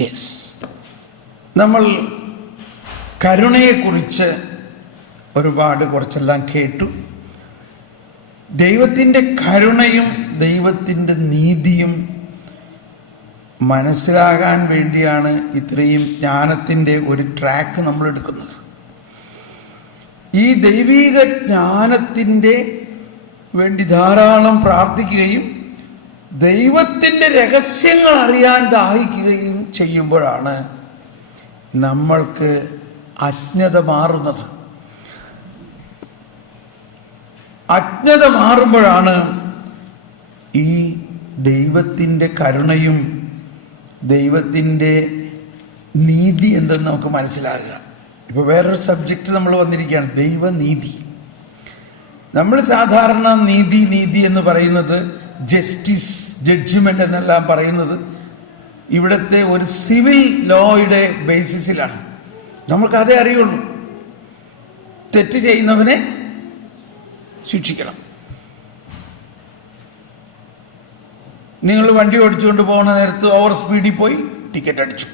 Yes, നമ്മൾ കരുണയെക്കുറിച്ച് കുറച്ചെല്ലാം കേട്ടു. ദൈവത്തിൻ്റെ കരുണയും ദൈവത്തിൻ്റെ നീതിയും മനസ്സിലാകാൻ വേണ്ടിയാണ് ഇത്രയും ജ്ഞാനത്തിൻ്റെ ഒരു ട്രാക്ക് നമ്മൾ എടുക്കുന്നത്. ഈ ദൈവീക ജ്ഞാനത്തിൻ്റെ വേണ്ടി ധാരാളം പ്രാർത്ഥിക്കുകയും ദൈവത്തിൻ്റെ രഹസ്യങ്ങൾ അറിയാൻ ദാഹിക്കുകയും ചെയ്യുമ്പോഴാണ് നമ്മൾക്ക് അജ്ഞത മാറുന്നത്. അജ്ഞത മാറുമ്പോഴാണ് ഈ ദൈവത്തിൻ്റെ കരുണയും ദൈവത്തിൻ്റെ നീതി എന്തെന്ന് നമുക്ക് മനസ്സിലാകുക. ഇപ്പോൾ വേറൊരു സബ്ജക്റ്റ് നമ്മൾ വന്നിരിക്കുകയാണ്, ദൈവനീതി. നമ്മൾ സാധാരണ നീതി എന്ന് പറയുന്നത് ജസ്റ്റിസ്, ജഡ്ജ്മെന്റ് എന്നെല്ലാം പറയുന്നത് ഇവിടുത്തെ ഒരു സിവിൽ ലോയുടെ ബേസിസിലാണ്. നമുക്കതേ അറിയുള്ളൂ. തെറ്റ് ചെയ്യുന്നവനെ ശിക്ഷിക്കണം. നിങ്ങൾ വണ്ടി ഓടിച്ചുകൊണ്ട് പോകുന്ന നേരത്ത് ഓവർ സ്പീഡിൽ പോയി ടിക്കറ്റ് അടിച്ചു.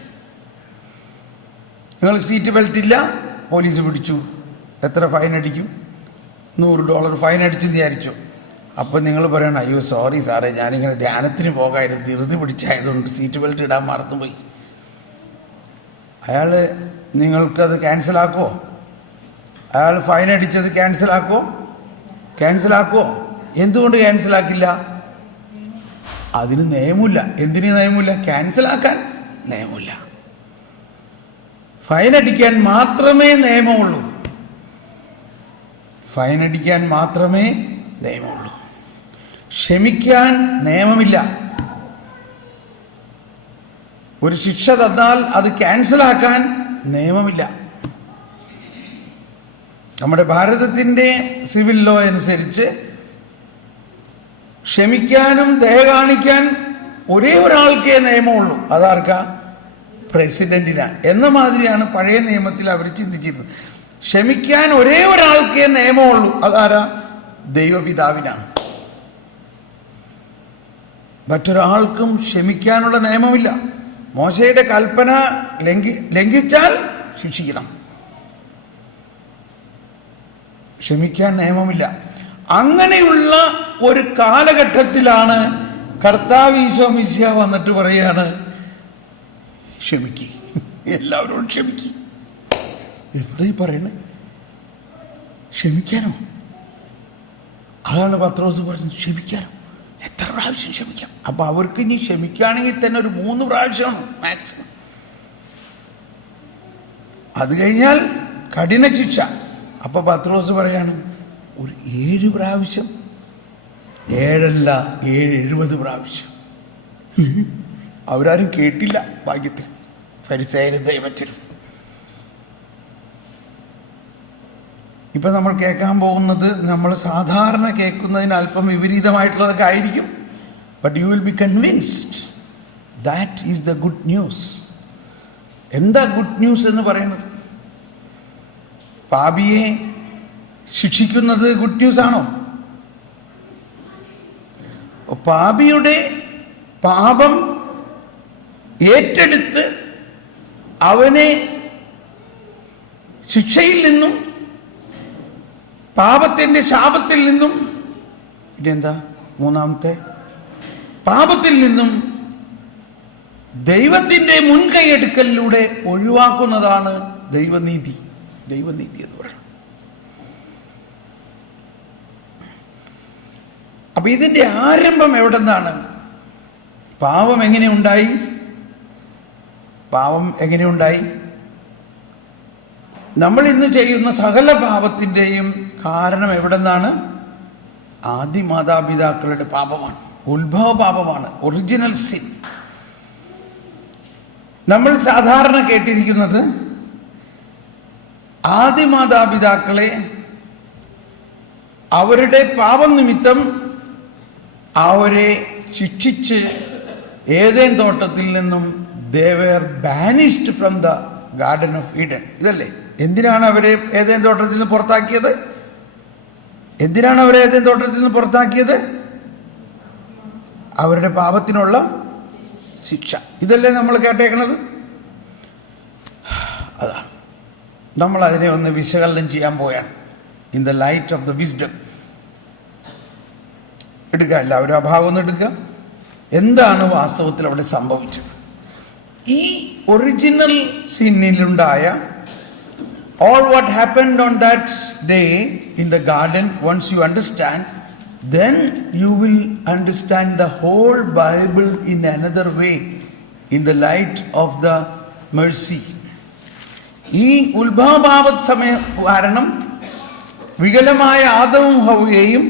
നിങ്ങൾ സീറ്റ് ബെൽറ്റ് ഇല്ല, പോലീസ് പിടിച്ചു. എത്ര ഫൈൻ അടിക്കും? $100 ഫൈൻ അടിച്ചെന്ന് വിചാരിച്ചു. അപ്പം നിങ്ങൾ പറയണം, അയ്യോ സോറി സാറേ, ഞാനിങ്ങനെ ധ്യാനത്തിന് പോകായിരുന്നു, ധൃതി പിടിച്ചായതുകൊണ്ട് സീറ്റ് ബെൽറ്റ് ഇടാൻ മറന്നുപോയി. അയാൾ നിങ്ങൾക്കത് ക്യാൻസലാക്കുമോ? അയാൾ ഫൈൻ അടിച്ചത് ക്യാൻസലാക്കുമോ? എന്തുകൊണ്ട് ക്യാൻസലാക്കില്ല? അതിന് നിയമമില്ല. എന്തിന് നിയമമില്ല? ക്യാൻസലാക്കാൻ നിയമമില്ല. ഫൈൻ അടിക്കാൻ മാത്രമേ നിയമമുള്ളൂ. ഫൈൻ അടിക്കാൻ മാത്രമേ നിയമമുള്ളൂ. ക്ഷമിക്കാൻ നിയമമില്ല. ഒരു ശിക്ഷ തന്നാൽ അത് ക്യാൻസലാക്കാൻ നിയമമില്ല. നമ്മുടെ ഭാരതത്തിൻ്റെ സിവിൽ ലോ അനുസരിച്ച് ക്ഷമിക്കാനും ദയ കാണിക്കാൻ ഒരേ ഒരാൾക്കേ നിയമമുള്ളൂ. അതാർക്കാ? പ്രസിഡന്റിനാണ്. എന്ന മാതിരിയാണ് പഴയ നിയമത്തിൽ അവർ ചിന്തിച്ചിരുന്നത്. ക്ഷമിക്കാൻ ഒരേ ഒരാൾക്കേ നിയമമുള്ളൂ. അതാരാ? ദൈവപിതാവിനാണ്. മറ്റൊരാൾക്കും ക്ഷമിക്കാനുള്ള നിയമമില്ല. മോശയുടെ കൽപ്പന ലംഘിച്ചാൽ ശിക്ഷിക്കണം. ക്ഷമിക്കാൻ നിയമമില്ല. അങ്ങനെയുള്ള ഒരു കാലഘട്ടത്തിലാണ് കർത്താവ് ഈശോ മിശിഹ വന്നിട്ട് പറയാണ്, ക്ഷമിക്ക്, എല്ലാവരോടും ക്ഷമിക്ക്. എന്തായി പറയണേ? ക്ഷമിക്കാനോ? അതാണ് പത്രോസ് പറഞ്ഞത്, ക്ഷമിക്കാനോ? എത്ര പ്രാവശ്യം ക്ഷമിക്കാം? അപ്പൊ അവർക്ക് ഇനി ക്ഷമിക്കുകയാണെങ്കിൽ തന്നെ ഒരു 3 പ്രാവശ്യമാണ് മാക്സിമം. അത് കഴിഞ്ഞാൽ കഠിന ശിക്ഷ. അപ്പൊ പത്രോസ് പറയാണ്, ഒരു 7 പ്രാവശ്യം, 7 70 പ്രാവശ്യം. അവരാരും കേട്ടില്ല. ഭാഗ്യത്തിൽ ഫരിസേയരും ദൈവത്തിലും. ഇപ്പം നമ്മൾ കേൾക്കാൻ പോകുന്നത് നമ്മൾ സാധാരണ കേൾക്കുന്നതിന് അല്പം വിപരീതമായിട്ടുള്ളതൊക്കെ ആയിരിക്കും. But you will be convinced that is the good news. എന്താ ഗുഡ് ന്യൂസ് എന്ന് പറയുന്നത്? പാപിയെ ശിക്ഷിക്കുന്നത് ഗുഡ് ന്യൂസ് ആണോ? പാപിയുടെ പാപം ഏറ്റെടുത്ത് അവനെ ശിക്ഷയിൽ നിന്നും പാപത്തിന്റെ ശാപത്തിൽ നിന്നും, ഇതെന്താ മൂന്നാമത്തെ, പാപത്തിൽ നിന്നും ദൈവത്തിന്റെ മുൻകൈയെടുക്കലിലൂടെ ഒഴിവാക്കുന്നതാണ് ദൈവനീതി. ദൈവനീതി എന്ന് പറയുന്നത്. അപ്പൊ ഇതിന്റെ ആരംഭം എവിടെ നിന്നാണ്? പാപം എങ്ങനെയുണ്ടായി? നമ്മൾ ഇന്ന് ചെയ്യുന്ന സകല പാപത്തിൻ്റെയും കാരണം എവിടെ നിന്നാണ്? ആദി മാതാപിതാക്കളുടെ പാപമാണ്, ഉത്ഭവ പാപമാണ്, ഒറിജിനൽ സിൻ. നമ്മൾ സാധാരണ കേട്ടിരിക്കുന്നത് ആദി മാതാപിതാക്കളെ അവരുടെ പാപം നിമിത്തം അവരെ ശിക്ഷിച്ച് ഏദെൻ തോട്ടത്തിൽ നിന്നും they were banished from the garden of Eden. ഇതല്ലേ? എന്തിനാണ് അവരെ ഏദെൻ തോട്ടത്തിൽ നിന്ന് പുറത്താക്കിയത്? അവരുടെ പാപത്തിനുള്ള ശിക്ഷ. ഇതല്ലേ നമ്മൾ കേട്ടേക്കണത്? നമ്മൾ അതിനെ ഒന്ന് വിശകലനം ചെയ്യാൻ പോയാണ്. In the light of the wisdom എടുക്കുക, എല്ലാവരും ആ ഭാഗം ഒന്ന് എടുക്കുക. എന്താണ് വാസ്തവത്തിൽ അവിടെ സംഭവിച്ചത്? ഈ original സീനിലുണ്ടായ all what happened on that day in the garden, once you understand, then you will understand the whole Bible in another way, in the light of the mercy. ഈ ഉത്ഭവഭാവ സമയം കാരണം വികലമായ ആദവും ഹവ്വയെയും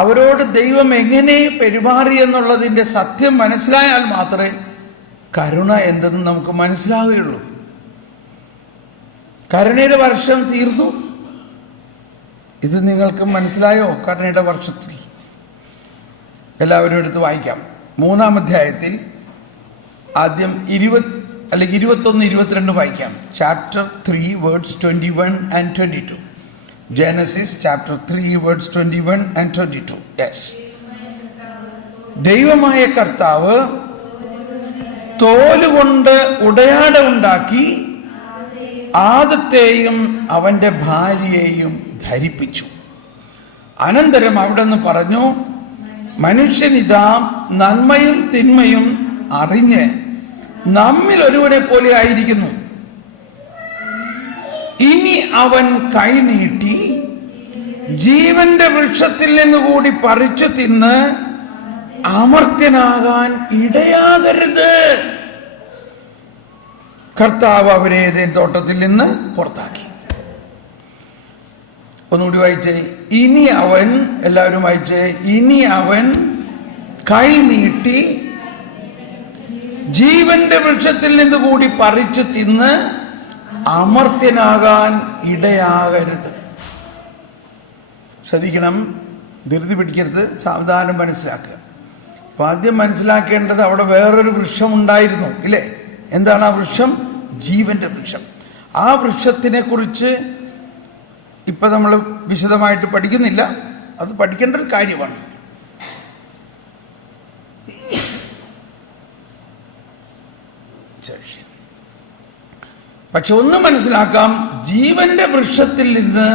അവരോട് ദൈവം എങ്ങനെ പെരുമാറി എന്നുള്ളതിൻ്റെ സത്യം മനസ്സിലായാൽ മാത്രമേ കരുണ എന്തെന്ന് നമുക്ക് മനസ്സിലാവുകയുള്ളൂ. കരുണയുടെ വർഷം തീർന്നു. ഇത് നിങ്ങൾക്ക് മനസ്സിലായോ? കരുണയുടെ വർഷത്തിൽ എല്ലാവരും എടുത്ത് വായിക്കാം. 3-ാം അധ്യായത്തിൽ ആദ്യം 21-22 വായിക്കാം. Chapter 3 words 21 and 22. Genesis chapter 3 verse 21 and 22. Yes. ദൈവമായ കർത്താവ് തോലുകൊണ്ട് ഉടയാട ഉണ്ടാക്കി ആദത്തെയും അവന്റെ ഭാര്യയെയും ധരിപ്പിച്ചു. അനന്തരം അവിടുന്ന് പറഞ്ഞു, മനുഷ്യനിതാ നന്മയും തിന്മയും അറിഞ്ഞ് നമ്മിൽ ഒരുവനെ പോലെ ആയിരിക്കുന്നു. ഇനി അവൻ കൈ നീട്ടി ജീവന്റെ വൃക്ഷത്തിൽ നിന്നുകൂടി പറിച്ചു തിന്ന് അമർത്യനാകാൻ ഇടയാകരുത്. കർത്താവ് അവരെ ഏദേൻ തോട്ടത്തിൽ നിന്ന് പുറത്താക്കി. ഒന്നുകൂടി വായിച്ചേ. ഇനി അവൻ, എല്ലാവരും വായിച്ചേ. ഇനി അവൻ കൈ നീട്ടി ജീവന്റെ വൃക്ഷത്തിൽ നിന്നുകൂടി പറിച്ചു തിന്ന് അമർത്യനാകാൻ ഇടയാകരുത്. ശ്രദ്ധിക്കണം, ധൃതി പിടിക്കരുത്, സാവധാനം മനസ്സിലാക്കുക. അപ്പൊ ആദ്യം മനസ്സിലാക്കേണ്ടത് അവിടെ വേറൊരു വൃക്ഷം ഉണ്ടായിരുന്നു, ഇല്ലേ? എന്താണ് ആ വൃക്ഷം? ജീവന്റെ വൃക്ഷം. ആ വൃക്ഷത്തിനെ കുറിച്ച് ഇപ്പൊ നമ്മൾ വിശദമായിട്ട് പഠിക്കുന്നില്ല, അത് പഠിക്കേണ്ട ഒരു കാര്യമാണ്. പക്ഷെ ഒന്ന് മനസ്സിലാക്കാം, ജീവന്റെ വൃക്ഷത്തിൽ നിന്ന്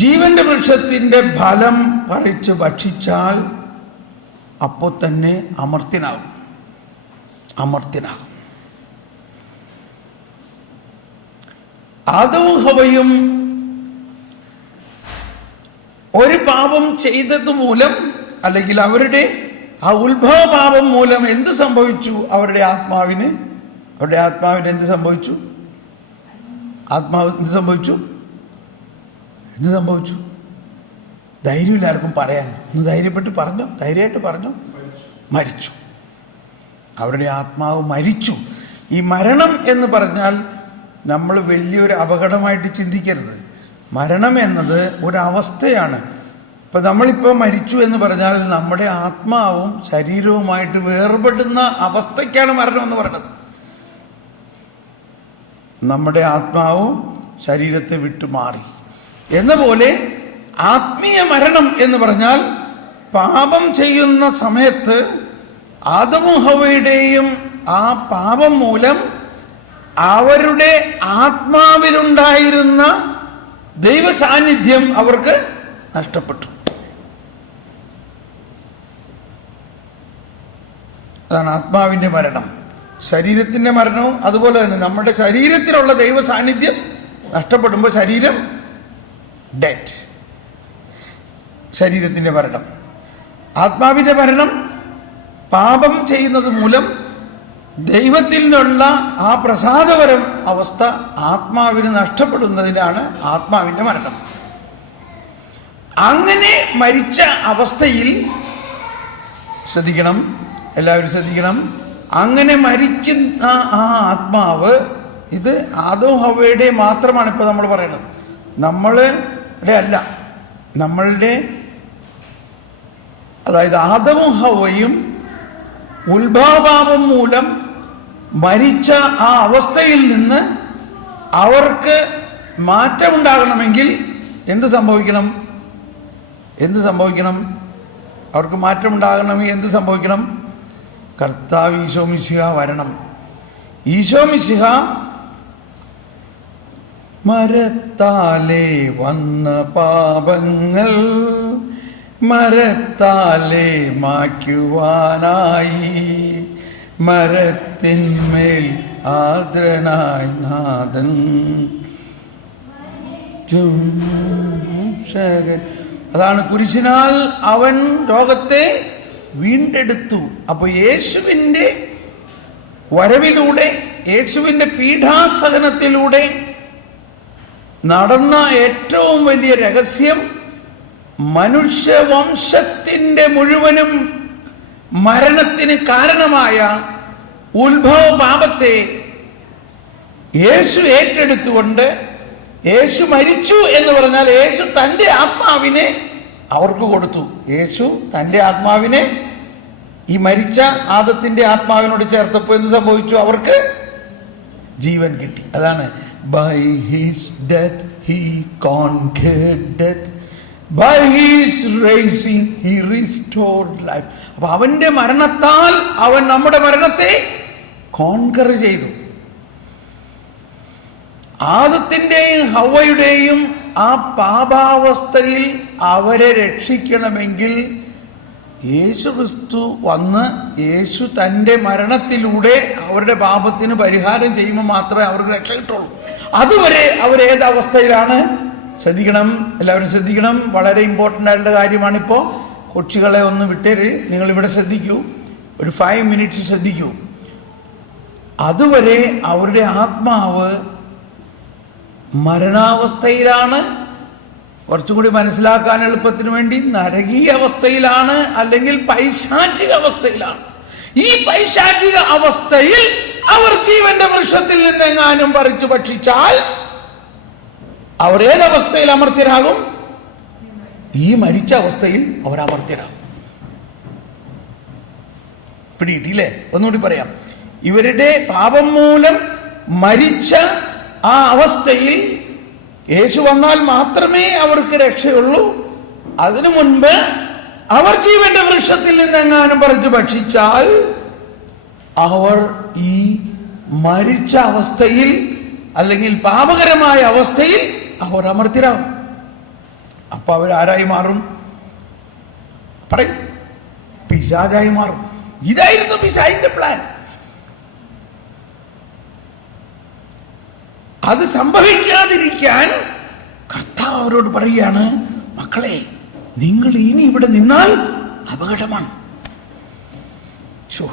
ജീവന്റെ വൃക്ഷത്തിന്റെ ഫലം പറിച്ച് ഭക്ഷിച്ചാൽ അപ്പോൾ തന്നെ അമർത്യനാകും. ആദവും ഹവ്വയും ഒരു പാപം ചെയ്തത് മൂലം, അല്ലെങ്കിൽ അവരുടെ ആ ഉത്ഭവ പാപം മൂലം എന്ത് സംഭവിച്ചു? അവരുടെ ആത്മാവിന് എന്ത് സംഭവിച്ചു? ആത്മാവ് എന്ത് സംഭവിച്ചു? ധൈര്യമില്ല ആർക്കും പറയാൻ. ഒന്ന് ധൈര്യമായിട്ട് പറഞ്ഞു. മരിച്ചു. അവരുടെ ആത്മാവ് മരിച്ചു. ഈ മരണം എന്ന് പറഞ്ഞാൽ നമ്മൾ വലിയൊരു അപകടമായിട്ട് ചിന്തിക്കരുത്. മരണം എന്നത് ഒരവസ്ഥയാണ്. ഇപ്പൊ നമ്മളിപ്പോൾ മരിച്ചു എന്ന് പറഞ്ഞാൽ നമ്മുടെ ആത്മാവും ശരീരവുമായിട്ട് വേർപെടുന്ന അവസ്ഥയ്ക്കാണ് മരണം എന്ന് പറയുന്നത്. നമ്മുടെ ആത്മാവും ശരീരത്തെ വിട്ടുമാറി എന്ന പോലെ ആത്മീയ മരണം എന്ന് പറഞ്ഞാൽ പാപം ചെയ്യുന്ന സമയത്ത് ആദമും ഹവ്വയുടെയും ആ പാപം മൂലം അവരുടെ ആത്മാവിലുണ്ടായിരുന്ന ദൈവ സാന്നിധ്യം അവർക്ക് നഷ്ടപ്പെട്ടു. അതാണ് ആത്മാവിന്റെ മരണം. ശരീരത്തിന്റെ മരണവും അതുപോലെ തന്നെ നമ്മുടെ ശരീരത്തിലുള്ള ദൈവ സാന്നിധ്യം നഷ്ടപ്പെടുമ്പോൾ ശരീരം ഡെഡ്. ശരീരത്തിന്റെ മരണം. ആത്മാവിന്റെ മരണം പാപം ചെയ്യുന്നത് മൂലം ദൈവത്തിൽ നിന്നുള്ള ആ പ്രസാദപരം അവസ്ഥ ആത്മാവിന് നഷ്ടപ്പെടുന്നതിനാണ് ആത്മാവിന്റെ മരണം. അങ്ങനെ മരിച്ച അവസ്ഥയിൽ ശ്രദ്ധിക്കണം, എല്ലാവരും ശ്രദ്ധിക്കണം. അങ്ങനെ മരിക്കുന്ന ആ ആത്മാവ്, ഇത് ആദവും ഹവ്വയുടെ മാത്രമാണ് ഇപ്പൊ നമ്മൾ പറയുന്നത്, നമ്മളുടെ അല്ല. നമ്മളുടെ, അതായത് ആദവും ഹവ്വയും ഉത്ഭവപാപം മൂലം മരിച്ച ആ അവസ്ഥയിൽ നിന്ന് അവർക്ക് മാറ്റമുണ്ടാകണമെങ്കിൽ എന്ത് സംഭവിക്കണം? അവർക്ക് മാറ്റമുണ്ടാകണമെങ്കിൽ എന്ത് സംഭവിക്കണം? കർത്താവ് ഈശോ മിശിഹ വരണം. ഈശോ മിശിഹ മരത്താലേ വന്ന പാപങ്ങൾ മരത്താലേ മായ്ക്കുവാനായി മരത്തിന്മേൽ ആർദ്രനായി നാഥൻ അതാണ് കുരിശിനാൽ അവൻ ലോകത്തെ വീണ്ടെടുത്തു. അപ്പൊ യേശുവിൻ്റെ വരവിലൂടെ, യേശുവിൻ്റെ പീഠാസഹനത്തിലൂടെ നടന്ന ഏറ്റവും വലിയ രഹസ്യം മനുഷ്യവംശത്തിൻ്റെ മുഴുവനും മരണത്തിന് കാരണമായ ഉത്ഭവ പാപത്തെ യേശു ഏറ്റെടുത്തുകൊണ്ട്, യേശു മരിച്ചു എന്ന് പറഞ്ഞാൽ യേശു തൻ്റെ ആത്മാവിനെ അവർക്ക് കൊടുത്തു. യേശു തൻ്റെ ആത്മാവിനെ ഈ മരിച്ച ആദത്തിന്റെ ആത്മാവിനോട് ചേർത്തപ്പോൾ എന്ത് സംഭവിച്ചു? അവർക്ക് ജീവൻ കിട്ടി. അതാണ് by his death he conquered death, by his rising he restored life. അപ്പൊ അവന്റെ മരണത്താൽ അവൻ നമ്മുടെ മരണത്തെ കോൺകർ ചെയ്തു. ആദത്തിന്റെയും ഹവ്വയുടെയും ആ പാപാവസ്ഥയിൽ അവരെ രക്ഷിക്കണമെങ്കിൽ യേശു ക്രിസ്തു വന്ന് യേശു തൻ്റെ മരണത്തിലൂടെ അവരുടെ പാപത്തിന് പരിഹാരം ചെയ്യുമ്പോൾ മാത്രമേ അവർക്ക് രക്ഷ കിട്ടുള്ളൂ. അതുവരെ അവരേതവസ്ഥയിലാണ്? ശ്രദ്ധിക്കണം, എല്ലാവരും ശ്രദ്ധിക്കണം. വളരെ ഇമ്പോർട്ടൻ്റ് ആയിട്ടുള്ള കാര്യമാണിപ്പോൾ. കൊച്ചുകളെ ഒന്ന് വിട്ടേര്, നിങ്ങളിവിടെ ശ്രദ്ധിക്കൂ, ഒരു 5 മിനിറ്റ്സ് ശ്രദ്ധിക്കൂ. അതുവരെ അവരുടെ ആത്മാവ് മരണാവസ്ഥയിലാണ്. കുറച്ചുകൂടി മനസ്സിലാക്കാൻ എളുപ്പത്തിന് വേണ്ടി നരകീയ അവസ്ഥയിലാണ്, അല്ലെങ്കിൽ പൈശാചിക അവസ്ഥയിലാണ്. ഈ പൈശാചിക അവസ്ഥയിൽ അവർ ജീവന്റെ വൃക്ഷത്തിൽ നിന്നെങ്ങാനും പറിച്ചു ഭക്ഷിച്ചാൽ അവർ ഏതവസ്ഥയിൽ അമർത്യരാകും? ഈ മരിച്ച അവസ്ഥയിൽ അവർ അമർത്യരാകും. പിടിയിട്ടില്ലേ? ഒന്നുകൂടി പറയാം. ഇവരുടെ പാപം മൂലം മരിച്ച ആ അവസ്ഥയിൽ യേശു വന്നാൽ മാത്രമേ അവർക്ക് രക്ഷയുള്ളൂ. അതിനു മുൻപ് അവർ ജീവന്റെ വൃക്ഷത്തിൽ നിന്നെങ്ങാനും പറിച്ചു ഭക്ഷിച്ചാൽ അവർ ഈ മരിച്ച അവസ്ഥയിൽ, അല്ലെങ്കിൽ പാപകരമായ അവസ്ഥയിൽ അവർ അമർത്യരാകും. അപ്പൊ അവരാരായി മാറും? പറയും, പിശാചായി മാറും. ഇതായിരുന്നു പിശാചിന്റെ പ്ലാൻ. അത് സംഭവിക്കാതിരിക്കാൻ കർത്താവ് അവരോട് പറയുകയാണ്, മക്കളെ, നിങ്ങൾ ഇനി ഇവിടെ നിന്നാൽ അപകടമാണ്.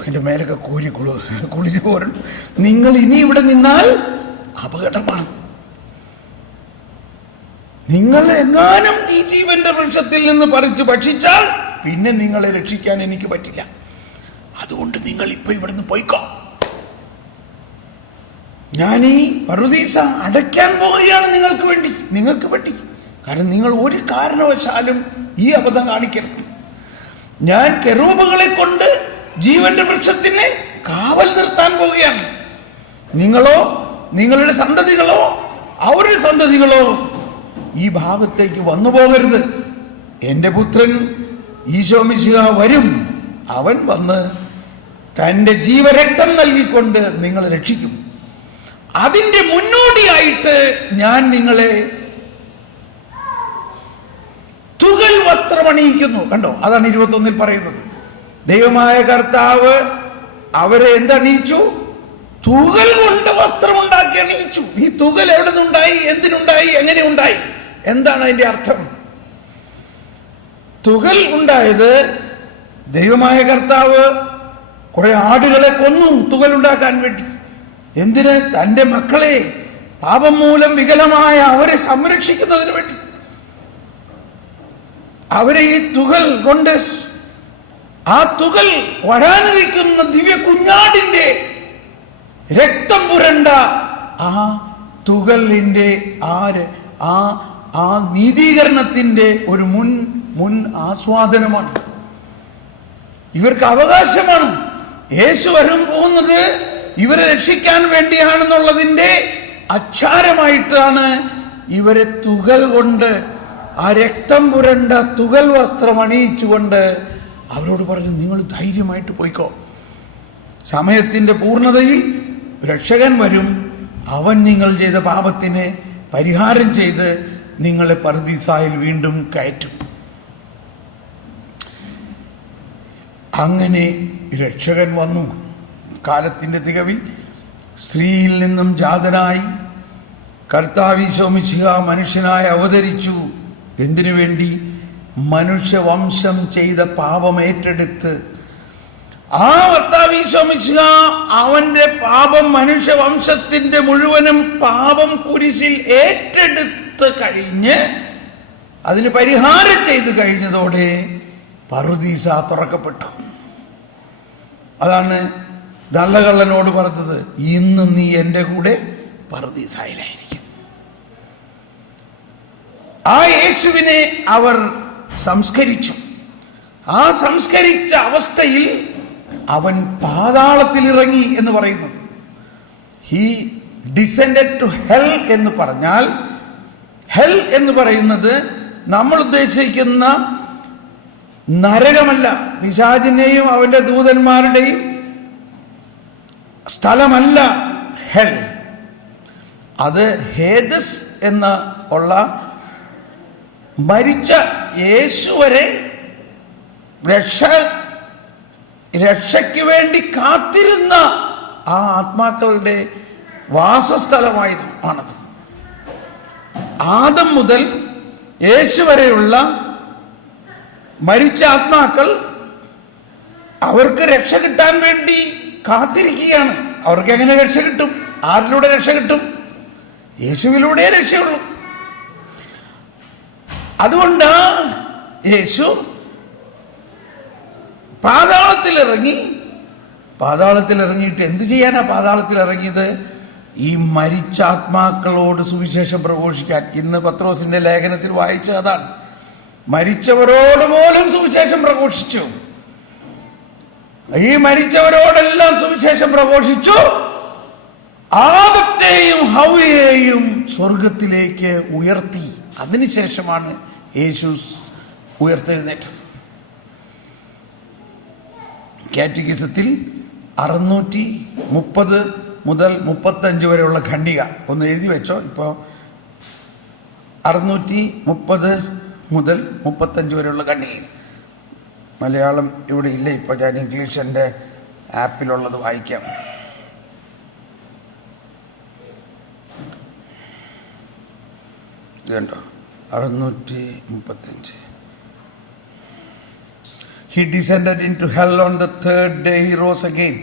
എന്റെ മേലൊക്കെ കുളിര് പോരണം. നിങ്ങൾ ഇനി ഇവിടെ നിന്നാൽ അപകടമാണ്. നിങ്ങൾ എങ്ങാനും ഈ ജീവന്റെ വൃക്ഷത്തിൽ നിന്ന് പറിച്ചു ഭക്ഷിച്ചാൽ പിന്നെ നിങ്ങളെ രക്ഷിക്കാൻ എനിക്ക് പറ്റില്ല. അതുകൊണ്ട് നിങ്ങൾ ഇപ്പൊ ഇവിടുന്ന് പോയിക്കോ. ഞാൻ ഈ പറുദീസ അടയ്ക്കാൻ പോവുകയാണ് നിങ്ങൾക്ക് വേണ്ടി. കാരണം നിങ്ങൾ ഒരു കാരണവശാലും ഈ അബദ്ധം കാണിക്കരുത്. ഞാൻ കെറൂബുകളെ കൊണ്ട് ജീവന്റെ വൃക്ഷത്തിനെ കാവൽ നിർത്താൻ പോവുകയാണ്. നിങ്ങളോ, നിങ്ങളുടെ സന്തതികളോ, അവരുടെ സന്തതികളോ ഈ ഭാഗത്തേക്ക് വന്നു പോകരുത്. എന്റെ പുത്രൻ ഈശോ മിശിഹ വരും. അവൻ വന്ന് തന്റെ ജീവരക്തം നൽകിക്കൊണ്ട് നിങ്ങളെ രക്ഷിക്കും. അതിന്റെ മുന്നോടിയായിട്ട് ഞാൻ നിങ്ങളെ തുകൽ വസ്ത്രമണിയിക്കുന്നു. കണ്ടോ? അതാണ് 21 പറയുന്നത്. ദൈവമായ കർത്താവ് അവരെ എന്തണിയിച്ചു? തുകൽ കൊണ്ട് വസ്ത്രമുണ്ടാക്കി അണിയിച്ചു. ഈ തുകൽ എവിടെ നിന്നുണ്ടായി? എന്തിനുണ്ടായി? എങ്ങനെ ഉണ്ടായി? എന്താണ് അതിന്റെ അർത്ഥം? തുകൽ ഉണ്ടായത്, ദൈവമായ കർത്താവ് കുറെ ആടുകളെ കൊന്നു തുകൽ ഉണ്ടാക്കാൻ വേണ്ടി. എന്തിന്? തന്റെ മക്കളെ, പാപം മൂലം വികലമായ അവരെ സംരക്ഷിക്കുന്നതിന് വേണ്ടി. അവരെ ഈ തുകൽ കൊണ്ട്, ആ തുകൽ വരാനിരിക്കുന്ന ദിവ്യ കുഞ്ഞാടിന്റെ രക്തം പുരണ്ട ആ തുകലിന്റെ ആ നീതീകരണത്തിന്റെ ഒരു മുൻ ആസ്വാദനമാണ്. ഇവർക്ക് അവകാശമാണ്. യേശു വരും പോകുന്നത് ഇവരെ രക്ഷിക്കാൻ വേണ്ടിയാണെന്നുള്ളതിന്റെ അച്ചാരമായിട്ടാണ് ഇവരെ തുകൽ കൊണ്ട്, ആ രക്തം പുരണ്ട തുകൽ വസ്ത്രം അണിയിച്ചുകൊണ്ട് അവരോട് പറഞ്ഞു, നിങ്ങൾ ധൈര്യമായിട്ട് പോയിക്കോ. സമയത്തിന്റെ പൂർണ്ണതയിൽ രക്ഷകൻ വരും. അവൻ നിങ്ങൾ ചെയ്ത പാപത്തിന് പരിഹാരം ചെയ്ത് നിങ്ങളെ പറുദീസായിൽ വീണ്ടും കയറ്റും. അങ്ങനെ രക്ഷകൻ വന്നു. കാലത്തിൻ്റെ തികവിൽ സ്ത്രീയിൽ നിന്നും ജാതനായി കർത്താവ് ഈശോ മിശിഹ മനുഷ്യനായി അവതരിച്ചു. എന്തിനു വേണ്ടി? മനുഷ്യവംശം ചെയ്ത പാപം ഏറ്റെടുത്ത്. ആ കർത്താവ് ഈശോ മിശിഹ അവന്റെ പാപം, മനുഷ്യവംശത്തിന്റെ മുഴുവനും പാപം കുരിശിൽ ഏറ്റെടുത്ത് കഴിഞ്ഞ് അതിന് പരിഹാരം ചെയ്ത് കഴിഞ്ഞതോടെ പറുദീസ തുറക്കപ്പെട്ടു. അതാണ് ദള്ളകള്ളനോട് പറഞ്ഞത്, ഇന്ന് നീ എൻ്റെ കൂടെ പറുദീസായിലായിരിക്കും. ആ യേശുവിനെ അവർ സംസ്കരിച്ചു. ആ സംസ്കരിച്ച അവസ്ഥയിൽ അവൻ പാതാളത്തിൽ ഇറങ്ങി എന്ന് പറയുന്നത്. ഹി ഡിസെൻഡഡ് ടു ഹെൽ എന്ന് പറഞ്ഞാൽ, ഹെൽ എന്ന് പറയുന്നത് നമ്മൾ ഉദ്ദേശിക്കുന്ന നരകമല്ല, പിശാചിന്റെയും അവന്റെ ദൂതന്മാരുടെയും സ്ഥലമല്ല ഹെൽ. അത് ഹേദസ് എന്ന ഉള്ള മരിച്ച യേശു വരെ രക്ഷയ്ക്ക് വേണ്ടി കാത്തിരുന്ന ആ ആത്മാക്കളുടെ വാസസ്ഥലമാണത്. ആദം മുതൽ യേശു വരെയുള്ള മരിച്ച ആത്മാക്കൾ അവർക്ക് രക്ഷ കിട്ടാൻ വേണ്ടി കാത്തിരിക്കുകയാണ്. അവർക്ക് എങ്ങനെ രക്ഷ കിട്ടും? ആരിലൂടെ രക്ഷ കിട്ടും? യേശുവിലൂടെ രക്ഷയുള്ളൂ. അതുകൊണ്ട് യേശു പാതാളത്തിലിറങ്ങിയിട്ട് എന്തു ചെയ്യാനാ പാതാളത്തിലിറങ്ങിയത്? ഈ മരിച്ച ആത്മാക്കളോട് സുവിശേഷം പ്രഘോഷിക്കാൻ. ഇന്ന് പത്രോസിന്റെ ലേഖനത്തിൽ വായിച്ച അതാണ്. മരിച്ചവരോട് പോലും സുവിശേഷം പ്രഘോഷിച്ചു. ഈ മരിച്ചവരോടെല്ലാം സുവിശേഷം പ്രഘോഷിച്ചു. ആദത്തെയും ഹവ്വയെയും സ്വർഗത്തിലേക്ക് ഉയർത്തി. അതിനുശേഷമാണ് യേശു ഉയർത്തെഴുന്നേറ്റത്. കാറ്റഗിസത്തിൽ 630 മുതൽ 35 വരെയുള്ള ഖണ്ഡിക ഒന്ന് എഴുതി വെച്ചോ. ഇപ്പോൾ 630 മുതൽ 35 വരെയുള്ള ഖണ്ഡിക. മലയാളം ഇവിടെ ഇല്ല. ഇപ്പോൾ ഞാൻ ഇംഗ്ലീഷ് എൻ്റെ ആപ്പിലുള്ളത് വായിക്കാം. ഇതുണ്ടോ? 635. He descended into hell on the third day. He rose again.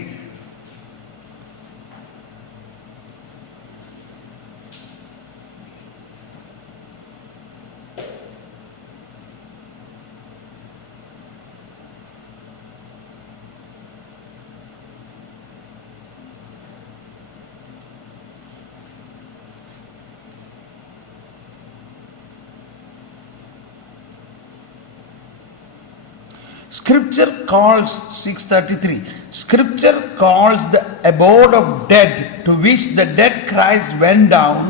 Scripture calls 633. Scripture calls the abode of dead to which the dead Christ went down,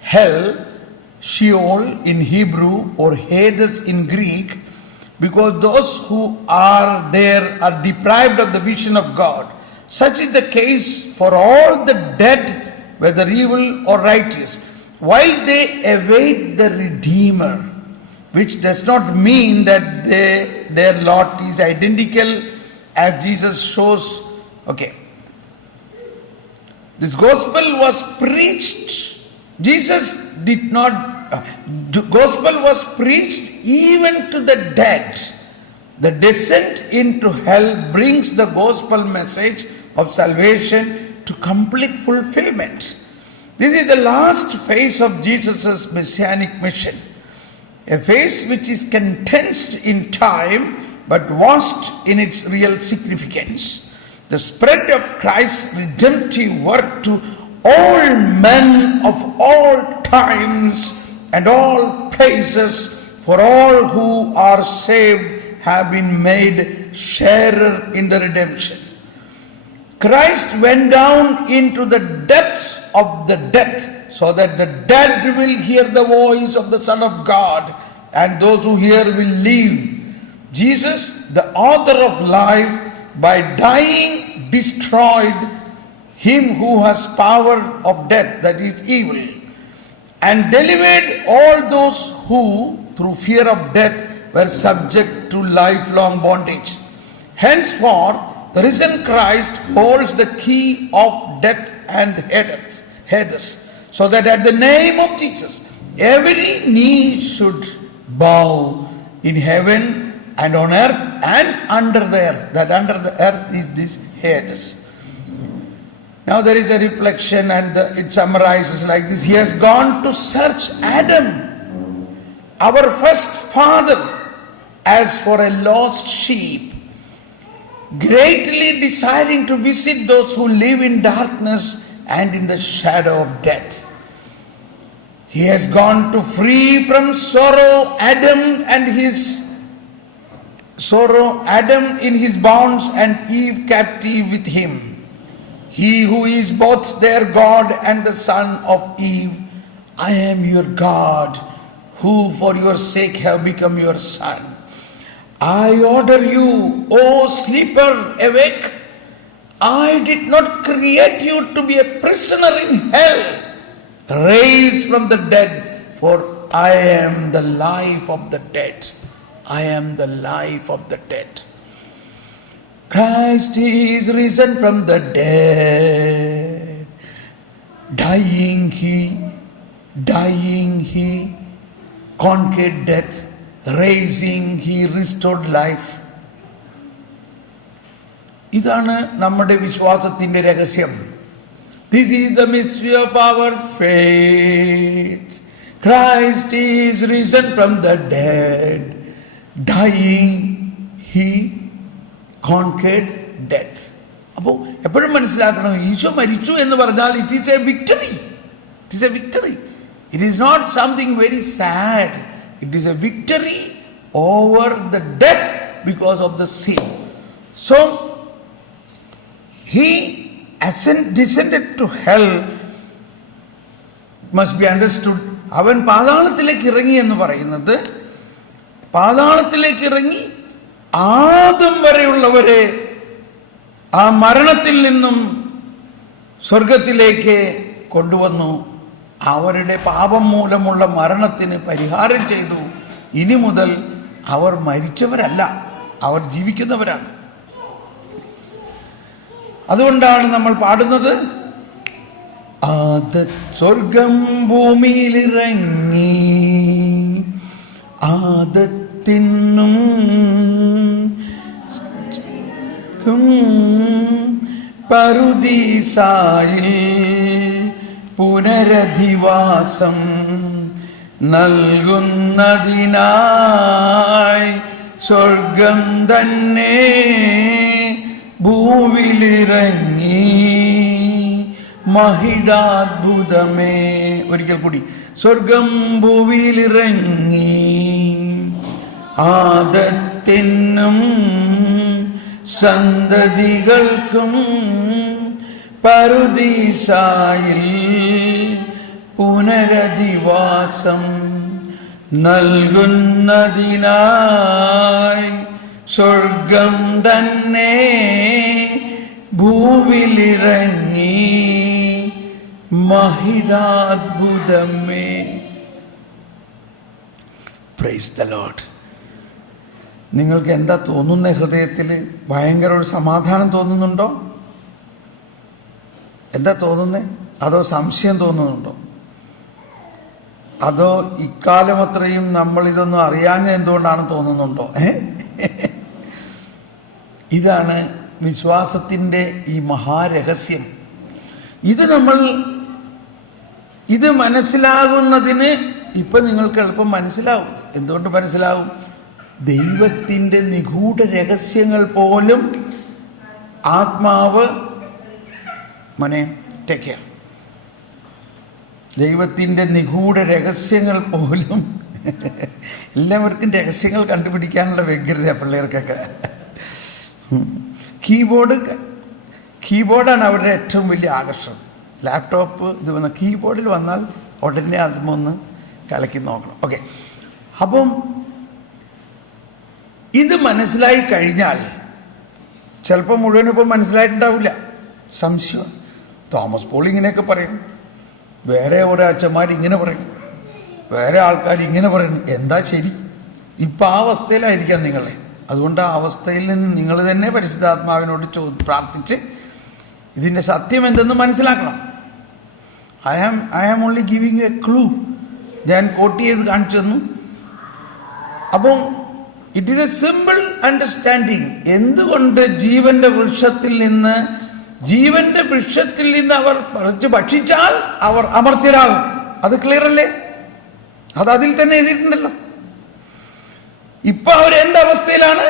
hell, Sheol in Hebrew or Hades in Greek, because those who are there are deprived of the vision of God. Such is the case for all the dead, whether evil or righteous, while they await the Redeemer. Which does not mean that their lot is identical, as Jesus shows. Okay. This gospel was preached. Jesus did not. Gospel was preached even to the dead. The descent into hell brings the gospel message of salvation to complete fulfillment. This is the last phase of Jesus' messianic mission. A phase which is condensed in time but vast in its real significance. The spread of Christ's redemptive work to all men of all times and all places, for all who are saved have been made sharer in the redemption. Christ went down into the depths of the death, so that the dead will hear the voice of the Son of God, and those who hear will live. Jesus, the author of life, by dying destroyed him who has power of death, that is evil, and delivered all those who, through fear of death, were subject to lifelong bondage. Henceforth, the risen Christ holds the key of death and Hades, so that at the name of Jesus, every knee should bow in heaven and on earth and under the earth. That under the earth is this Hades. Now there is a reflection, and it summarizes like this. He has gone to search Adam, our first father, as for a lost sheep, greatly desiring to visit those who live in darkness and in the shadow of death. He has gone to free from sorrow Adam in his bonds and Eve captive with him. He who is both their God and the son of Eve, I am your God, who for your sake have become your son. I order you, O sleeper, awake. I did not create you to be a prisoner in hell. Raise from the dead, for I am the life of the dead. I am the life of the dead. Christ is risen from the dead. Dying he conquered death. Raising he restored life. ഇതാണ് നമ്മുടെ വിശ്വാസത്തിന്റെ രഹസ്യം. This is the mystery of our faith. Christ is risen from the dead. Dying he conquered death. അപ്പോൾ എപ്പോഴും മനസ്സിലാക്കണം, ഈശോ മരിച്ചു എന്ന് പറഞ്ഞാൽ it is a victory. It is a victory. It is not something very sad. It is a victory over the death because of the sin. So, he descended to hell must be understood. അവൻ പാതാളത്തിലേക്ക് ഇറങ്ങി എന്ന് പറയുന്നത്, പാതാളത്തിലേക്ക് ഇറങ്ങി ആദം വരെയുള്ളവരെ ആ മരണത്തിൽ നിന്നും സ്വർഗത്തിലേക്ക് കൊണ്ടുവന്നു. അവരുടെ പാപം മൂലമുള്ള മരണത്തിന് പരിഹാരം ചെയ്തു. ഇനി മുതൽ അവർ മരിച്ചവരല്ല, അവർ ജീവിക്കുന്നവരാണ്. അതുകൊണ്ടാണ് നമ്മൾ പാടുന്നത്, സ്വർഗം ഭൂമിയിലിറങ്ങി ആദത്തിനും പറുദീസായിൽ പുനരധിവാസം നൽകുന്നതിനായി സ്വർഗം തന്നെ ഭൂവിലിറങ്ങി. മഹിതാത്ഭുതമേ, ഒരിക്കൽ കൂടി, സ്വർഗം ഭൂവിലിറങ്ങി ആദത്തിനും സന്തതികൾക്കും പറുദീസായിൽ പുനരധിവാസം നൽകുന്നതിനായി സ്വർഗം തന്നെ ഭൂവിലിറങ്ങി. മഹിതാത്ഭുതമേ. Praise the Lord. നിങ്ങൾക്ക് എന്താ തോന്നുന്ന ഹൃദയത്തിൽ? ഭയങ്കര ഒരു സമാധാനം തോന്നുന്നുണ്ടോ? എന്താ തോന്നുന്നേ? അതോ സംശയം തോന്നുന്നുണ്ടോ? അതോ ഇക്കാലം അത്രയും നമ്മൾ ഇതൊന്നും അറിയാഞ്ഞ എന്തുകൊണ്ടാണ് തോന്നുന്നുണ്ടോ? ഇതാണ് വിശ്വാസത്തിൻ്റെ ഈ മഹാരഹസ്യം. ഇത് മനസ്സിലാകുന്നതിന് ഇപ്പം നിങ്ങൾക്ക് എളുപ്പം മനസ്സിലാവും. എന്തുകൊണ്ട് മനസ്സിലാവും? ദൈവത്തിൻ്റെ നിഗൂഢ രഹസ്യങ്ങൾ പോലും ആത്മാവ് ടേക്ക് കെയർ. ദൈവത്തിൻ്റെ നിഗൂഢ രഹസ്യങ്ങൾ പോലും, എല്ലാവർക്കും രഹസ്യങ്ങൾ കണ്ടുപിടിക്കാനുള്ള വ്യഗ്രത പിള്ളേർക്കൊക്കെ. കീബോർഡാണ് അവരുടെ ഏറ്റവും വലിയ ആകർഷണം. ലാപ്ടോപ്പ് ഇത് വന്ന കീബോർഡിൽ വന്നാൽ ഉടനെ അതിമൊന്ന് കലക്കി നോക്കണം. ഓക്കെ, അപ്പം ഇത് മനസ്സിലായി കഴിഞ്ഞാൽ ചിലപ്പോൾ മുഴുവനും ഇപ്പം മനസ്സിലായിട്ടുണ്ടാവില്ല, സംശയം. തോമസ് പോൾ ഇങ്ങനെയൊക്കെ പറയും, വേറെ ഓരോ അച്ഛന്മാർ ഇങ്ങനെ പറയും. വേറെ ആൾക്കാർ ഇങ്ങനെ പറയുന്നു, എന്താ ശരി? ഇപ്പം ആ അവസ്ഥയിലായിരിക്കാം നിങ്ങളെ. അതുകൊണ്ട് ആ അവസ്ഥയിൽ നിന്ന് നിങ്ങൾ തന്നെ പരിശുദ്ധാത്മാവിനോട് പ്രാർത്ഥിച്ച് ഇതിൻ്റെ സത്യം എന്തെന്ന് മനസ്സിലാക്കണം. I am only giving a clue. ഞാൻ കോട്ട് ചെയ്ത് കാണിച്ചു തന്നു. അപ്പം it is a simple understanding. എന്തുകൊണ്ട് ജീവന്റെ വൃക്ഷത്തിൽ നിന്ന് അവർ പറിച്ച് ഭക്ഷിച്ചാൽ അവർ അമർത്യരാകും. അത് ക്ലിയർ അല്ലേ? അത് അതിൽ തന്നെ എഴുതിയിട്ടുണ്ടല്ലോ. ഇപ്പൊ അവരെന്തവസ്ഥയിലാണ്?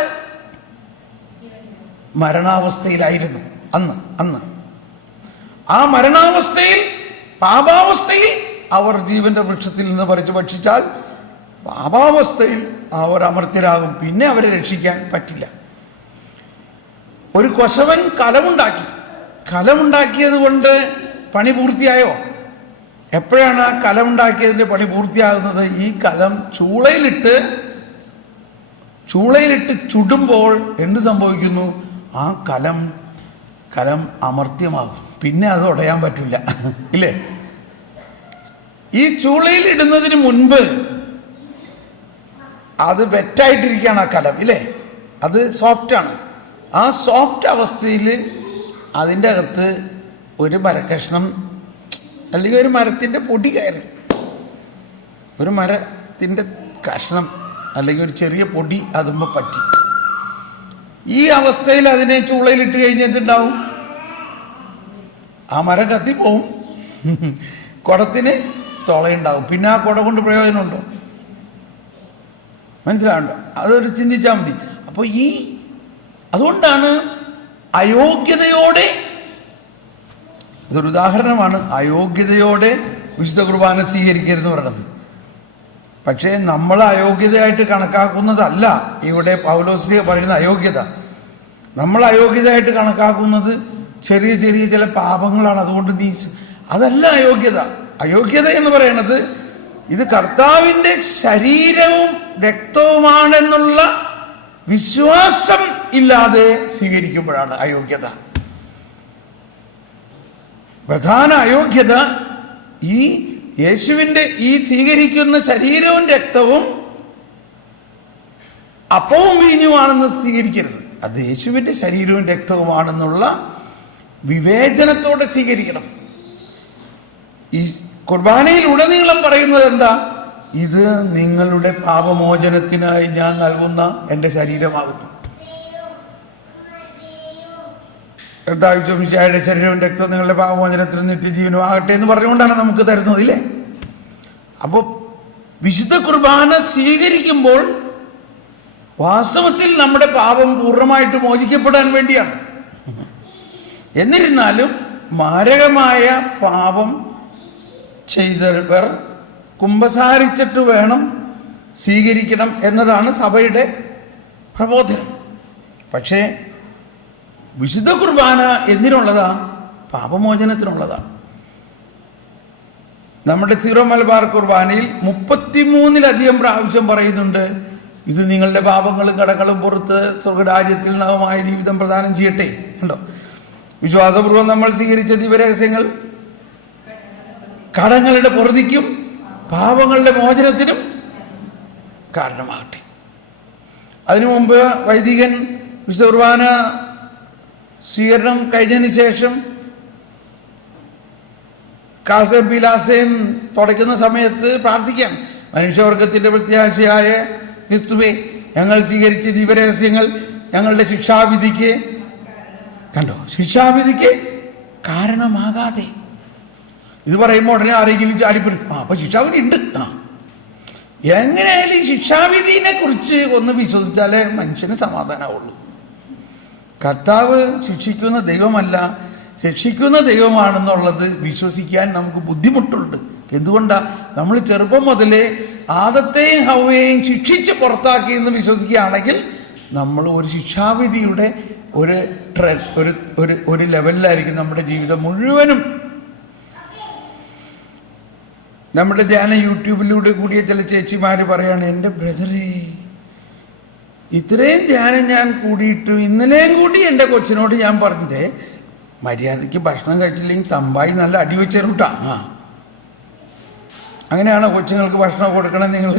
മരണാവസ്ഥയിലായിരുന്നു അന്ന്. ആ മരണാവസ്ഥയിൽ, പാപാവസ്ഥയിൽ അവർ ജീവന്റെ വൃക്ഷത്തിൽ നിന്ന് പറിച്ച് ഭക്ഷിച്ചാൽ പാപാവസ്ഥയിൽ അവർ അമർത്യരാകും. പിന്നെ അവരെ രക്ഷിക്കാൻ പറ്റില്ല. ഒരു കൊശവൻ കലമുണ്ടാക്കിയത് കൊണ്ട് പണി പൂർത്തിയായോ? എപ്പോഴാണ് ആ കലമുണ്ടാക്കിയതിന്റെ പണി പൂർത്തിയാകുന്നത്? ഈ കലം ചൂളയിലിട്ട് ചുടുമ്പോൾ എന്ത് സംഭവിക്കുന്നു? ആ കലം അമർത്യമാകും. പിന്നെ അത് ഉടയാൻ പറ്റില്ല, ഇല്ലേ? ഈ ചൂളയിൽ ഇടുന്നതിന് മുൻപ് അത് വെറ്റായിട്ടിരിക്കുകയാണ് ആ കലം, ഇല്ലേ? അത് സോഫ്റ്റാണ്. ആ സോഫ്റ്റ് അവസ്ഥയിൽ അതിൻ്റെ അകത്ത് ഒരു മരക്കഷ്ണം അല്ലെങ്കിൽ ഒരു മരത്തിൻ്റെ പൊടി കയറി, ഒരു മരത്തിൻ്റെ കഷ്ണം അല്ലെങ്കിൽ ഒരു ചെറിയ പൊടി അതുമ്പോൾ പറ്റി. ഈ അവസ്ഥയിൽ അതിനെ ചൂളയിലിട്ട് കഴിഞ്ഞ് എന്തുണ്ടാവും? ആ മരം കത്തിപ്പോവും, കുടത്തിന് തുളയുണ്ടാവും. പിന്നെ ആ കുട കൊണ്ട് പ്രയോജനമുണ്ടോ? മനസ്സിലാവുണ്ടോ? അതൊരു ചിന്തിച്ചാൽ മതി. അപ്പോൾ അതുകൊണ്ടാണ് അയോഗ്യതയോടെ, ഇതൊരു ഉദാഹരണമാണ്, അയോഗ്യതയോടെ വിശുദ്ധ കുർബാന സ്വീകരിക്കരുതെന്ന് പറയുന്നത്. പക്ഷേ നമ്മൾ അയോഗ്യതയായിട്ട് കണക്കാക്കുന്നതല്ല ഇവിടെ പൗലോസ്ലീഹ പറയുന്ന അയോഗ്യത. നമ്മൾ അയോഗ്യതയായിട്ട് കണക്കാക്കുന്നത് ചെറിയ ചില പാപങ്ങളാണ്. അതുകൊണ്ട് അതല്ല അയോഗ്യത. അയോഗ്യത എന്ന് പറയുന്നത് ഇത് കർത്താവിൻ്റെ ശരീരവും രക്തവുമാണെന്നുള്ള വിശ്വാസം ഇല്ലാതെ സ്വീകരിക്കുമ്പോഴാണ് അയോഗ്യത. പ്രധാന അയോഗ്യത ഈ യേശുവിൻ്റെ ഈ സ്വീകരിക്കുന്ന ശരീരവും രക്തവും അപ്പവും വീഞ്ഞുമാണെന്ന് സ്വീകരിക്കരുത്. അത് യേശുവിൻ്റെ ശരീരവും രക്തവുമാണെന്നുള്ള വിവേചനത്തോടെ സ്വീകരിക്കണം. ഈ കുർബാനയിൽ ഉടനീളം പറയുന്നത് എന്താ? ഇത് നിങ്ങളുടെ പാപമോചനത്തിനായി ഞാൻ നൽകുന്ന എൻ്റെ ശരീരമാകുന്നു. കർത്താവിന്റെ ശരീരവും രക്തവും നിങ്ങളുടെ പാപമോചനത്തിനും നിത്യജീവനും ആകട്ടെ എന്ന് പറഞ്ഞുകൊണ്ടാണ് നമുക്ക് തരുന്നത്, ഇല്ലേ? അപ്പോൾ വിശുദ്ധ കുർബാന സ്വീകരിക്കുമ്പോൾ വാസ്തവത്തിൽ നമ്മുടെ പാപം പൂർണ്ണമായിട്ട് മോചിക്കപ്പെടാൻ വേണ്ടിയാണ്. എന്നിരുന്നാലും മാരകമായ പാപം ചെയ്തവർ കുമ്പസാരിച്ചിട്ട് വേണം സ്വീകരിക്കണം എന്നതാണ് സഭയുടെ പ്രബോധനം. പക്ഷേ വിശുദ്ധ കുർബാന എന്തിനുള്ളതാ? പാപമോചനത്തിനുള്ളതാണ്. നമ്മുടെ സീറോ മലബാർ കുർബാനയിൽ 33-ലധികം പ്രാവശ്യം പറയുന്നുണ്ട്, ഇത് നിങ്ങളുടെ പാപങ്ങളും കടകളും പുറത്ത് സ്വർഗരാജ്യത്തിൽ നവമായ ജീവിതം പ്രദാനം ചെയ്യട്ടെ. ഉണ്ടോ? വിശ്വാസപൂർവ്വം നമ്മൾ സ്വീകരിച്ച ദിവരഹസ്യങ്ങൾ കടങ്ങളുടെ പൊറുതിക്കും പാപങ്ങളുടെ മോചനത്തിനും കാരണമാകട്ടെ. അതിനു മുമ്പ് വൈദികൻ വിശുദ്ധ കുർബാന സ്വീകരണം കഴിഞ്ഞതിന് ശേഷം കാസയും പീലാസയും തുടയ്ക്കുന്ന സമയത്ത് പ്രാർത്ഥിക്കാം, മനുഷ്യവർഗത്തിന്റെ പ്രത്യാശയായ ക്രിസ്തുവേ, ഞങ്ങൾ സ്വീകരിച്ച ദിവരഹസ്യങ്ങൾ ഞങ്ങളുടെ ശിക്ഷാവിധിക്ക് കാരണമാകാതെ. ഇത് പറയുമ്പോൾ ഉടനെ ആരെങ്കിലും ചാടിപ്പോയി, അപ്പൊ ശിക്ഷാവിധി ഉണ്ട്. എങ്ങനെയായാലും ഈ ശിക്ഷാവിധിനെ കുറിച്ച് ഒന്ന് വിശ്വസിച്ചാലേ മനുഷ്യന് സമാധാനമാവുള്ളൂ. കർത്താവ് ശിക്ഷിക്കുന്ന ദൈവമല്ല, രക്ഷിക്കുന്ന ദൈവമാണെന്നുള്ളത് വിശ്വസിക്കാൻ നമുക്ക് ബുദ്ധിമുട്ടുണ്ട്. എന്തുകൊണ്ടാണ്? നമ്മൾ ചെറുപ്പം മുതലേ ആദത്തെയും ഹവ്വയെയും ശിക്ഷിച്ച് പുറത്താക്കി എന്ന് വിശ്വസിക്കുകയാണെങ്കിൽ നമ്മൾ ഒരു ശിക്ഷാവിധിയുടെ ഒരു ലെവലിലായിരിക്കും നമ്മുടെ ജീവിതം മുഴുവനും. നമ്മുടെ ധ്യാനം യൂട്യൂബിലൂടെ കൂടിയ ചില ചേച്ചിമാര് പറയാണ്, എൻ്റെ ബ്രദറേ, ഇത്രയും ധ്യാനം ഞാൻ കൂടിയിട്ടു ഇന്നലെയും കൂടി എൻ്റെ കൊച്ചിനോട് ഞാൻ പറഞ്ഞതേ, മര്യാദയ്ക്ക് ഭക്ഷണം കഴിച്ചില്ലെങ്കിൽ തമ്പായി നല്ല അടിവെച്ചേർട്ടാ. അങ്ങനെയാണോ കൊച്ചുങ്ങൾക്ക് ഭക്ഷണം കൊടുക്കണം നിങ്ങൾ?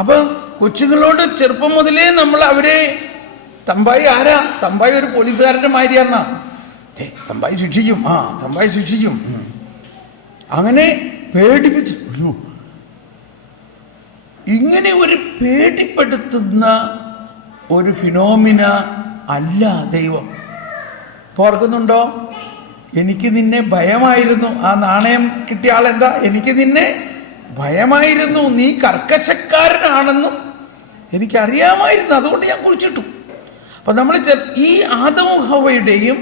അപ്പൊ കൊച്ചുങ്ങളോട് ചെറുപ്പം മുതലേ നമ്മൾ അവരെ, തമ്പായി ആരാ? തമ്പായി ഒരു പോലീസുകാരന്റെ മാതിരിയാന്നാ, തമ്പായി ശിക്ഷിക്കും, തമ്പായി ശിക്ഷിക്കും, അങ്ങനെ പേടിപ്പിച്ചു. ഇങ്ങനെ ഒരു പേടിപ്പെടുത്തുന്ന ഒരു ഫിനോമിന അല്ല ദൈവം. ഓർക്കുന്നുണ്ടോ? എനിക്ക് നിന്നെ ഭയമായിരുന്നു. ആ നാണയം കിട്ടിയ ആളെന്താ? എനിക്ക് നിന്നെ ഭയമായിരുന്നു, നീ കർക്കശക്കാരനാണെന്നും എനിക്കറിയാമായിരുന്നു, അതുകൊണ്ട് ഞാൻ കുഴിച്ചിട്ടു. അപ്പൊ നമ്മൾ ഈ ആദമും ഹവ്വയുടെയും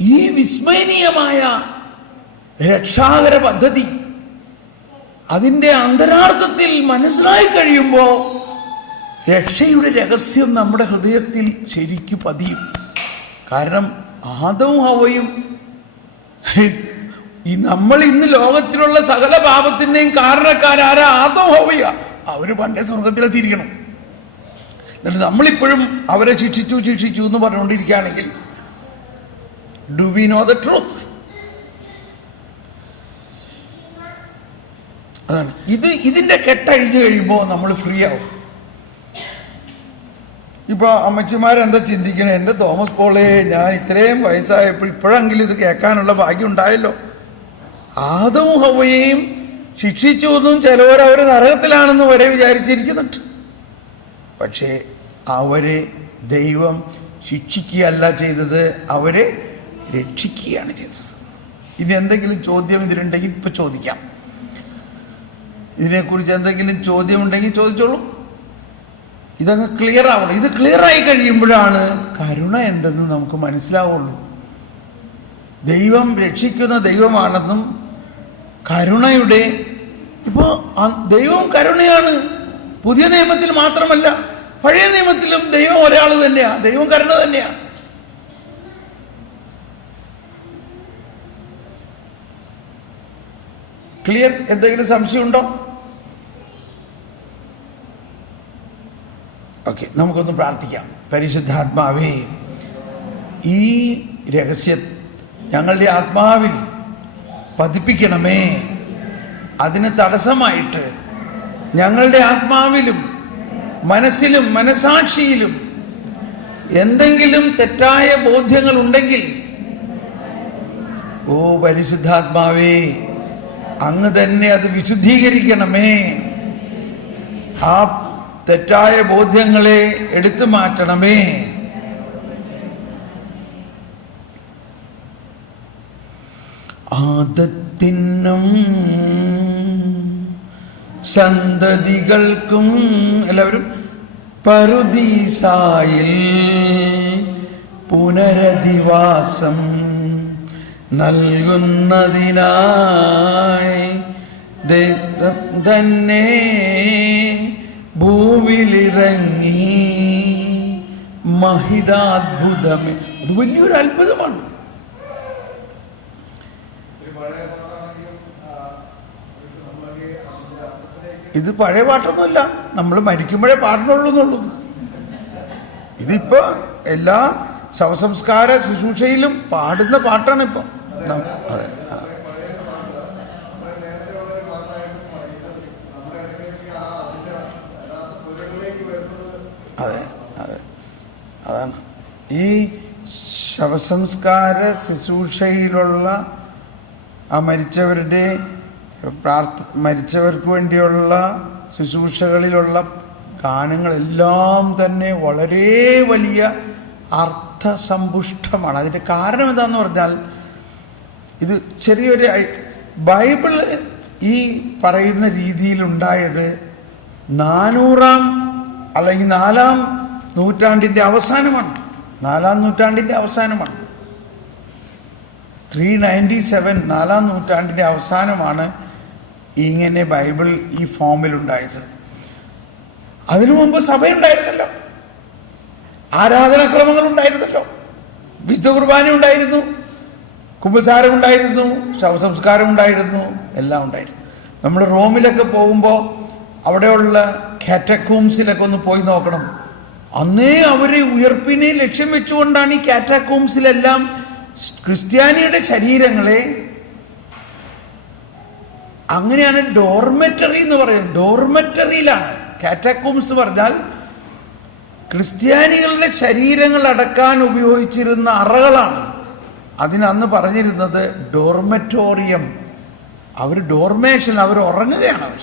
ഈ വിസ്മയനീയമായ രക്ഷാകര പദ്ധതി അതിൻ്റെ അന്തരാർത്ഥത്തിൽ മനസ്സിലായി കഴിയുമ്പോൾ രക്ഷയുടെ രഹസ്യം നമ്മുടെ ഹൃദയത്തിൽ ശരിക്കു പതിയും. കാരണം ആദവും ഹവ്വയും, ഈ നമ്മൾ ഇന്ന് ലോകത്തിലുള്ള സകല പാപത്തിന്റെയും കാരണക്കാരാരാ? ആദവും ഹവ്വയാ. അവര് പണ്ടേ സ്വർഗത്തിലെത്തിയിരിക്കണം. എന്നിട്ട് നമ്മളിപ്പോഴും അവരെ ശിക്ഷിച്ചു എന്ന് പറഞ്ഞുകൊണ്ടിരിക്കുകയാണെങ്കിൽ, do we know the truth? അതാണ് ഇതിന്റെ കെട്ടഴിഞ്ഞു കഴിയുമ്പോൾ നമ്മൾ ഫ്രീ ആവും. ഇപ്പൊ അമ്മച്ചിമാരെന്താ ചിന്തിക്കണേ? എൻ്റെ തോമസ് പോളെ, ഞാൻ ഇത്രയും വയസ്സായപ്പോൾ ഇപ്പോഴെങ്കിലും ഇത് കേൾക്കാനുള്ള ഭാഗ്യം ഉണ്ടായല്ലോ. ആദവും ഹവ്വയെയും ശിക്ഷിച്ചു എന്നും ചിലവർ നരകത്തിലാണെന്ന് വരെ വിചാരിച്ചിരിക്കുന്നുണ്ട്. പക്ഷേ അവരെ ദൈവം ശിക്ഷിക്കുകയല്ല ചെയ്തത്, അവരെ രക്ഷിക്കുകയാണ് ചെയ്തത്. ഇനി എന്തെങ്കിലും ചോദ്യം ഇതിലുണ്ടെങ്കിൽ ഇപ്പൊ ചോദിക്കാം. ഇതിനെക്കുറിച്ച് എന്തെങ്കിലും ചോദ്യമുണ്ടെങ്കിൽ ചോദിച്ചോളൂ. ഇതങ്ങ് ക്ലിയർ ആവണം. ഇത് ക്ലിയറായി കഴിയുമ്പോഴാണ് കരുണ എന്തെന്ന് നമുക്ക് മനസ്സിലാവുള്ളൂ. ദൈവം രക്ഷിക്കുന്ന ദൈവമാണെന്നും കരുണയുടെ, ഇപ്പോ ദൈവം കരുണയാണ്. പുതിയ നിയമത്തിൽ മാത്രമല്ല, പഴയ നിയമത്തിലും ദൈവം ഒരാൾ തന്നെയാ, ദൈവം കരുണ തന്നെയാ. ക്ലിയർ? എന്തെങ്കിലും സംശയമുണ്ടോ? ഓക്കെ, നമുക്കൊന്ന് പ്രാർത്ഥിക്കാം. പരിശുദ്ധാത്മാവേ, ഈ രഹസ്യം ഞങ്ങളുടെ ആത്മാവിൽ പതിപ്പിക്കണമേ. അതിന് തടസ്സമായിട്ട് ഞങ്ങളുടെ ആത്മാവിലും മനസ്സിലും മനസാക്ഷിയിലും എന്തെങ്കിലും തെറ്റായ ബോധ്യങ്ങൾ ഉണ്ടെങ്കിൽ, ഓ പരിശുദ്ധാത്മാവേ, അങ്ങ് തന്നെ അത് വിശുദ്ധീകരിക്കണമേ. ആ തെറ്റായ ബോധ്യങ്ങളെ എടുത്തു മാറ്റണമേ. ആദത്തിനും സന്തതികൾക്കും എല്ലാവരും പറുദീസായിൽ പുനരധിവാസം നൽകുന്നതിനായി തന്നെ ഭൂവിലിറങ്ങി മഹിതാത്ഭുതമേ. അത് വലിയൊരു അത്ഭുതമാണ്. ഇത് പഴയ പാട്ടൊന്നുമല്ല, നമ്മൾ മരിക്കുമ്പോഴേ പാടണുള്ളൂ എന്നുള്ളത്. ഇതിപ്പോ എല്ലാ ശവസംസ്കാര ശുശ്രൂഷയിലും പാടുന്ന പാട്ടാണ് ഇപ്പൊ. അതെ, അതെ, അതെ, അതാണ് ഈ ശവസംസ്കാര ശുശ്രൂഷയിലുള്ള ആ മരിച്ചവർക്ക് വേണ്ടിയുള്ള ശുശ്രൂഷകളിലുള്ള ഗാനങ്ങളെല്ലാം തന്നെ വളരെ വലിയ അർത്ഥസമ്പുഷ്ടമാണ്. അതിൻ്റെ കാരണം എന്താണെന്ന് പറഞ്ഞാൽ, ഇത് ചെറിയൊരു ബൈബിൾ ഈ പറയുന്ന രീതിയിലുണ്ടായത് 400 അല്ലെങ്കിൽ 4-ാം നൂറ്റാണ്ടിൻ്റെ അവസാനമാണ്. 4-ാം നൂറ്റാണ്ടിൻ്റെ അവസാനമാണ്. 397 4-ാം നൂറ്റാണ്ടിൻ്റെ അവസാനമാണ് ഇങ്ങനെ ബൈബിൾ ഈ ഫോമിലുണ്ടായത്. അതിനു മുമ്പ് സഭയുണ്ടായിരുന്നല്ലോ, ആരാധനാക്രമങ്ങൾ ഉണ്ടായിരുന്നല്ലോ, വിശുദ്ധ കുർബാന ഉണ്ടായിരുന്നു, കുമ്പസാരം ഉണ്ടായിരുന്നു, ശവസംസ്കാരം ഉണ്ടായിരുന്നു, എല്ലാം ഉണ്ടായിരുന്നു. നമ്മൾ റോമിലൊക്കെ പോകുമ്പോൾ അവിടെയുള്ള കാറ്റക്കോംസിലൊക്കെ ഒന്ന് പോയി നോക്കണം. അന്നേ അവര് ഉയർപ്പിനെ ലക്ഷ്യം വെച്ചുകൊണ്ടാണ് ഈ കാറ്റക്കോംസിലെല്ലാം ക്രിസ്ത്യാനിയുടെ ശരീരങ്ങളെ അങ്ങനെയാണ് ഡോർമെറ്ററി എന്ന് പറയുന്നത്. ഡോർമെറ്ററിയിലാണ്. കാറ്റാക്കോംസ് പറഞ്ഞാൽ ക്രിസ്ത്യാനികളുടെ ശരീരങ്ങൾ അടക്കാൻ ഉപയോഗിച്ചിരുന്ന അറകളാണ്. അതിനന്ന് പറഞ്ഞിരുന്നത് ഡോർമെറ്റോറിയം. അവർ ഡോർമേഷൻ, അവർ ഉറങ്ങുകയാണ്. അവർ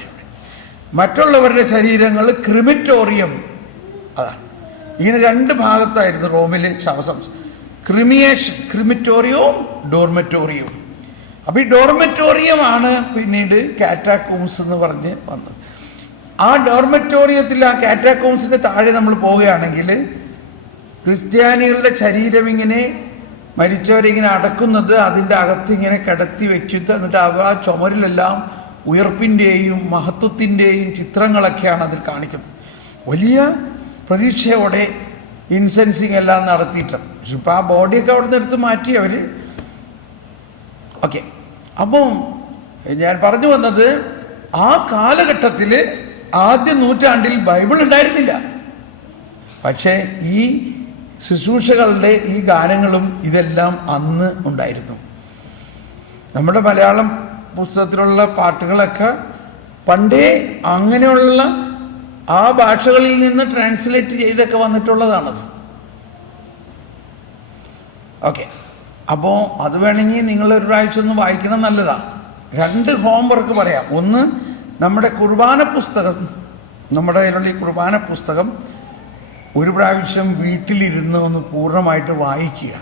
മറ്റുള്ളവരുടെ ശരീരങ്ങൾ ക്രിമിറ്റോറിയം. അതാണ്. ഇങ്ങനെ രണ്ട് ഭാഗത്തായിരുന്നു റോമിൽ ശവസം. ക്രിമിയേഷൻ, ക്രിമിറ്റോറിയവും ഡോർമെറ്റോറിയവും. അപ്പോൾ ഈ ഡോർമെറ്റോറിയമാണ് പിന്നീട് കാറ്റാക്കോംസ് എന്ന് പറഞ്ഞ് വന്നത്. ആ ഡോർമെറ്റോറിയത്തിൽ, ആ കാറ്റാക്കോംസിന്റെ താഴെ നമ്മൾ പോവുകയാണെങ്കിൽ ക്രിസ്ത്യാനികളുടെ ശരീരം ഇങ്ങനെ മരിച്ചവരിങ്ങനെ അടക്കുന്നത് അതിൻ്റെ അകത്ത് ഇങ്ങനെ കിടത്തി വെച്ചിട്ട് എന്നിട്ട് ആ ചുമരിലെല്ലാം ഉയർപ്പിൻ്റെയും മഹത്വത്തിൻ്റെയും ചിത്രങ്ങളൊക്കെയാണ് അതിൽ കാണിക്കുന്നത്. വലിയ പ്രതീക്ഷയോടെ ഇൻസെൻസിങ് എല്ലാം നടത്തിയിട്ട്. പക്ഷെ ഇപ്പം ആ ബോഡിയൊക്കെ അവിടെ നിന്ന് എടുത്ത് മാറ്റി അവർ. ഓക്കെ, അപ്പം ഞാൻ പറഞ്ഞു വന്നത്, ആ കാലഘട്ടത്തിൽ ആദ്യ നൂറ്റാണ്ടിൽ ബൈബിൾ ഉണ്ടായിരുന്നില്ല. പക്ഷേ ഈ ശുശ്രൂഷകളുടെ ഈ ഗാനങ്ങളും ഇതെല്ലാം അന്ന് ഉണ്ടായിരുന്നു. നമ്മുടെ മലയാളം പുസ്തകത്തിലുള്ള പാട്ടുകളൊക്കെ പണ്ടേ അങ്ങനെയുള്ള ആ ഭാഷകളിൽ നിന്ന് ട്രാൻസ്ലേറ്റ് ചെയ്തൊക്കെ വന്നിട്ടുള്ളതാണത്. ഓക്കെ, അപ്പോൾ അത് വേണമെങ്കിൽ നിങ്ങളൊരു പ്രാവശ്യം ഒന്ന് വായിക്കണം, നല്ലതാണ്. 2 ഹോംവർക്ക് പറയാം. ഒന്ന്, നമ്മുടെ കുർബാന പുസ്തകം, നമ്മുടെ കയ്യിലുള്ള ഈ കുർബാന പുസ്തകം ഒരു പ്രാവശ്യം വീട്ടിലിരുന്ന് ഒന്ന് പൂർണ്ണമായിട്ട് വായിക്കുക.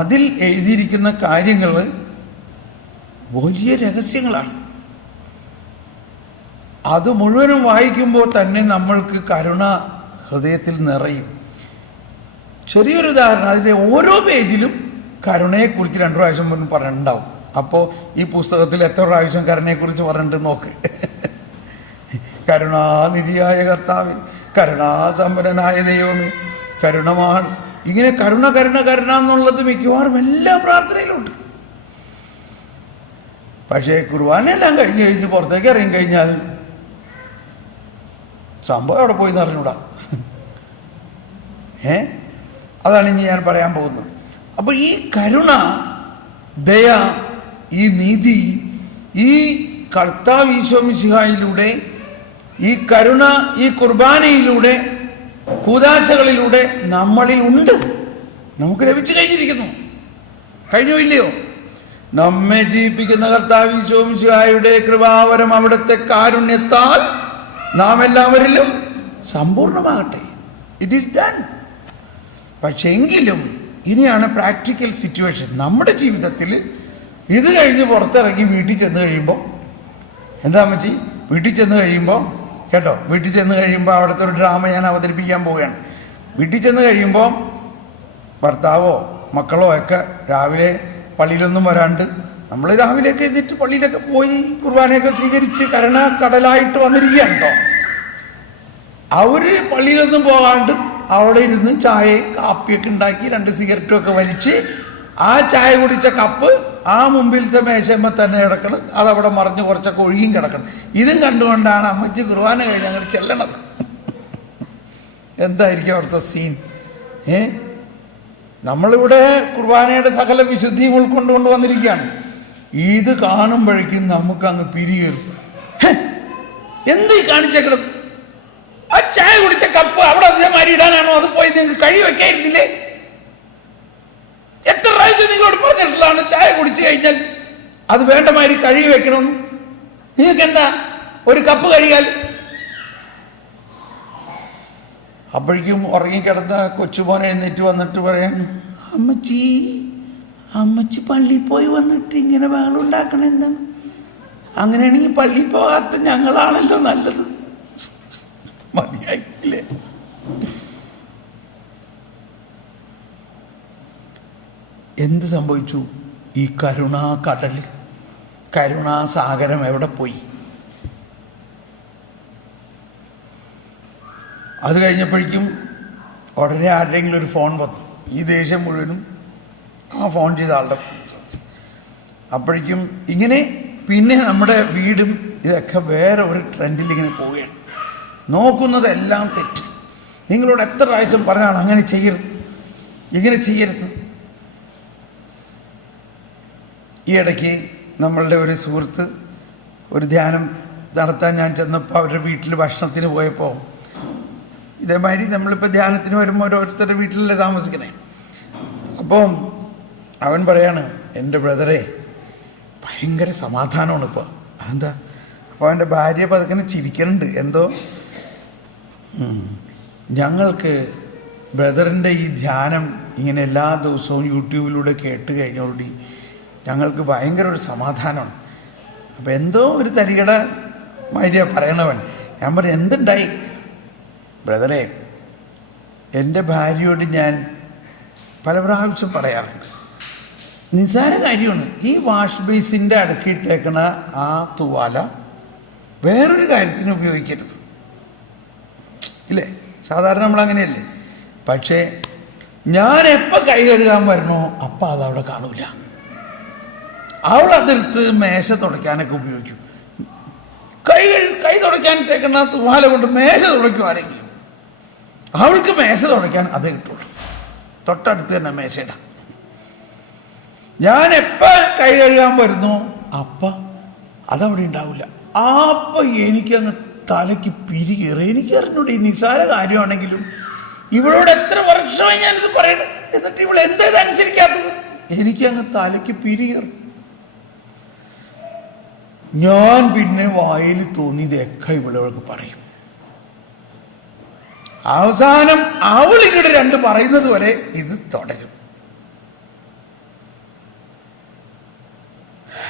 അതിൽ എഴുതിയിരിക്കുന്ന കാര്യങ്ങൾ വലിയ രഹസ്യങ്ങളാണ്. അത് മുഴുവനും വായിക്കുമ്പോൾ തന്നെ നമ്മൾക്ക് കരുണ ഹൃദയത്തിൽ നിറയും. ചെറിയൊരു ഉദാഹരണം, അതിൻ്റെ ഓരോ പേജിലും കരുണയെക്കുറിച്ച് 2 പ്രാവശ്യം മുൻപ് പറഞ്ഞിട്ടുണ്ടാവും. അപ്പോൾ ഈ പുസ്തകത്തിൽ എത്ര പ്രാവശ്യം കരുണയെക്കുറിച്ച് പറഞ്ഞിട്ട് നോക്ക്. കരുണാനിധിയായ കർത്താവേ, കരുണാസമ്പന്നനായ ദൈവമേ, കരുണമാണ്. ഇങ്ങനെ കരുണ കരുണ കരുണ എന്നുള്ളത് മിക്കവാറും എല്ലാ പ്രാർത്ഥനയിലുണ്ട്. പക്ഷേ കുർബാനയെല്ലാം കഴിഞ്ഞ് പുറത്തേക്ക് ഇറങ്ങി കഴിഞ്ഞാൽ സംഭവം അവിടെ പോയി അറിഞ്ഞൂടാ. അതാണ് ഇനി ഞാൻ പറയാൻ പോകുന്നത്. അപ്പൊ ഈ കരുണ, ദയ, ഈ നീതി, ഈ കർത്താവ് ഈശോ മിശിഹായിലൂടെ, ഈ കരുണ ഈ കുർബാനയിലൂടെ, കൂദാശകളിലൂടെ നമ്മളിൽ ഉണ്ട്, നമുക്ക് ലഭിച്ചു കഴിഞ്ഞിരിക്കുന്നു. കഴിഞ്ഞോ ഇല്ലയോ? നമ്മെ ജീവിപ്പിക്കുന്ന കർത്താവ് ഈശോ മിശിഹായുടെ കൃപാവരം, അവിടുത്തെ കാരുണ്യത്താൽ നാം എല്ലാവരിലും സമ്പൂർണ്ണമാകട്ടെ. It is done. പക്ഷെ എങ്കിലും ഇനിയാണ് പ്രാക്ടിക്കൽ സിറ്റുവേഷൻ. നമ്മുടെ ജീവിതത്തിൽ ഇത് കഴിഞ്ഞ് പുറത്തിറങ്ങി വീട്ടിൽ ചെന്ന് കഴിയുമ്പോൾ എന്താ അമ്മച്ചി, വീട്ടിൽ ചെന്ന് കഴിയുമ്പോൾ കേട്ടോ, വീട്ടിൽ ചെന്ന് കഴിയുമ്പോൾ അവിടുത്തെ ഒരു ഡ്രാമ ഞാൻ അവതരിപ്പിക്കാൻ പോവുകയാണ്. വീട്ടിൽ ചെന്ന് കഴിയുമ്പോൾ ഭർത്താവോ മക്കളോ ഒക്കെ രാവിലെ പള്ളിയിലൊന്നും വരാണ്ട് നമ്മൾ രാവിലെയൊക്കെ എഴുതിയിട്ട് പള്ളിയിലൊക്കെ പോയി കുർബാനയൊക്കെ സ്വീകരിച്ച് കരുണ കടലായിട്ട് വന്നിരിക്കുകയാണ് കേട്ടോ. അവര് പള്ളിയിലൊന്നും പോകാണ്ട് അവിടെ ഇരുന്ന് ചായയും കാപ്പിയൊക്കെ ഉണ്ടാക്കി 2 സിഗരറ്റും ഒക്കെ വലിച്ച് ആ ചായ കുടിച്ച കപ്പ് ആ മുമ്പിലത്തെ മേശമ്മ തന്നെ കിടക്കണം. അതവിടെ മറിഞ്ഞ് കുറച്ചൊക്കെ ഒഴുകിയും കിടക്കണം. ഇതും കണ്ടുകൊണ്ടാണ് അമ്മച്ചി കുർബാന കഴിഞ്ഞ് അങ്ങനെ ചെല്ലണത്. എന്തായിരിക്കും അവിടുത്തെ സീൻ? നമ്മളിവിടെ കുർബാനയുടെ സകല വിശുദ്ധിയും ഉൾക്കൊണ്ടുകൊണ്ട് വന്നിരിക്കുകയാണ്. ഇത് കാണുമ്പോഴേക്കും നമുക്ക് അങ്ങ് പിരികേറും. എന്ത് കാണിച്ചേക്കണത്? ആ ചായ കുടിച്ച കപ്പ് അവിടെ അതേമാതിരി ഇടാനാണോ? അത് പോയി നിങ്ങൾക്ക് കഴുകി വെക്കായിരുന്നില്ലേ? എത്ര പ്രാവശ്യം നിങ്ങളോട് പറഞ്ഞിട്ടുള്ളതാണ് ചായ കുടിച്ചു കഴിഞ്ഞാൽ അത് വേണ്ട മാതിരി കഴുകി വെക്കണം. നിങ്ങൾക്ക് എന്താ ഒരു കപ്പ് കഴുകിയാൽ? അപ്പോഴേക്കും ഉറങ്ങിക്കിടന്ന കൊച്ചുമോനെ എഴുന്നേറ്റ് വന്നിട്ട് പറയാൻ, അമ്മച്ചി പള്ളിയിൽ പോയി വന്നിട്ട് ഇങ്ങനെ ബഹളം ഉണ്ടാക്കണം എന്താണ്? അങ്ങനെയാണെങ്കിൽ പള്ളിയിൽ പോകാത്ത ഞങ്ങളാണല്ലോ നല്ലത്. മതിയായില്ലേ? എന്ത് സംഭവിച്ചു? ഈ കരുണാ കടൽ, കരുണാസാഗരം എവിടെ പോയി? അത് കഴിഞ്ഞപ്പോഴേക്കും ഉടനെ ആരുടെയെങ്കിലും ഒരു ഫോൺ വന്നു. ഈ ദേഷ്യം മുഴുവനും ആ ഫോൺ ചെയ്ത ആളുടെ. അപ്പോഴേക്കും ഇങ്ങനെ പിന്നെ നമ്മുടെ വീടും ഇതൊക്കെ വേറെ ഒരു ട്രെൻഡിൽ ഇങ്ങനെ പോവുകയാണ്. നോക്കുന്നതെല്ലാം തെറ്റ്. നിങ്ങളോട് എത്ര പ്രാവശ്യം പറഞ്ഞാണ് അങ്ങനെ ചെയ്യരുത്, ഇങ്ങനെ ചെയ്യരുത്. ഈ ഇടയ്ക്ക് നമ്മളുടെ ഒരു സുഹൃത്ത് ഒരു ധ്യാനം നടത്താൻ ഞാൻ ചെന്നപ്പോൾ അവരുടെ വീട്ടിൽ ഭക്ഷണത്തിന് പോയപ്പോൾ ഇതേമാതിരി നമ്മളിപ്പോൾ ധ്യാനത്തിന് വരുമ്പോൾ ഓരോരുത്തരുടെ വീട്ടിലല്ലേ താമസിക്കണേ. അപ്പം അവൻ പറയാണ്, എൻ്റെ ബ്രദറെ ഭയങ്കര സമാധാനമാണ് ഇപ്പോൾ. എന്താ? അപ്പോൾ അവൻ്റെ ഭാര്യ പതുക്കെ ചിരിക്കുന്നുണ്ട്. എന്തോ ഞങ്ങൾക്ക് ബ്രദറിൻ്റെ ഈ ധ്യാനം ഇങ്ങനെ എല്ലാ ദിവസവും യൂട്യൂബിലൂടെ കേട്ട് കഴിഞ്ഞോടി ഞങ്ങൾക്ക് ഭയങ്കര ഒരു സമാധാനമാണ്. അപ്പോൾ എന്തോ ഒരു തരികട മാതിരിയ പറയണവൻ. ഞാൻ പറഞ്ഞു, എന്തുണ്ടായി? ബ്രദറെ, എൻ്റെ ഭാര്യയോട് ഞാൻ പല പ്രാവശ്യം പറയാറുണ്ട്, നിസ്സാര കാര്യമാണ്, ഈ വാഷ് ബേസിൻ്റെ അടുക്കിയിട്ടേക്കണ ആ തുവാല വേറൊരു കാര്യത്തിന് ഉപയോഗിക്കരുത്. ഇല്ലേ? സാധാരണ നമ്മളങ്ങനെയല്ലേ. പക്ഷേ ഞാൻ എപ്പോൾ കൈ കഴുകാൻ വരണോ അപ്പം അതവിടെ കാണൂല. അവൾ അതെടുത്ത് മേശ തുടയ്ക്കാനൊക്കെ ഉപയോഗിക്കും. കൈ തുടയ്ക്കാനിട്ടേക്കണ തുവാല കൊണ്ട് മേശ തുടയ്ക്കും ആരെങ്കിലും. അവൾക്ക് മേശ തുടയ്ക്കാൻ അതേ കിട്ടുള്ളൂ. തൊട്ടടുത്ത് തന്നെ മേശയിടാം. ഞാൻ എപ്പോൾ കൈ കഴുകാൻ വരുന്നു അപ്പം അതവിടെ ഉണ്ടാവില്ല. അപ്പം എനിക്കങ്ങ് തലയ്ക്ക് പിരികേറി. എനിക്കറിഞ്ഞൂടെ ഈ നിസ്സാര കാര്യമാണെങ്കിലും ഇവളോട് എത്ര വർഷമായി ഞാനിത് പറയണേ, എന്നിട്ട് ഇവൾ എന്താ ഇതനുസരിക്കാത്തത്? എനിക്കങ്ങ് തലയ്ക്ക് പിരികേറി. ഞാൻ പിന്നെ വായിൽ തോന്നിയതൊക്കെ ഇവളോട് പറയും. അവസാനം അവൾ ഇങ്ങോട്ട് രണ്ട് പറയുന്നത് വരെ ഇത് തുടരും.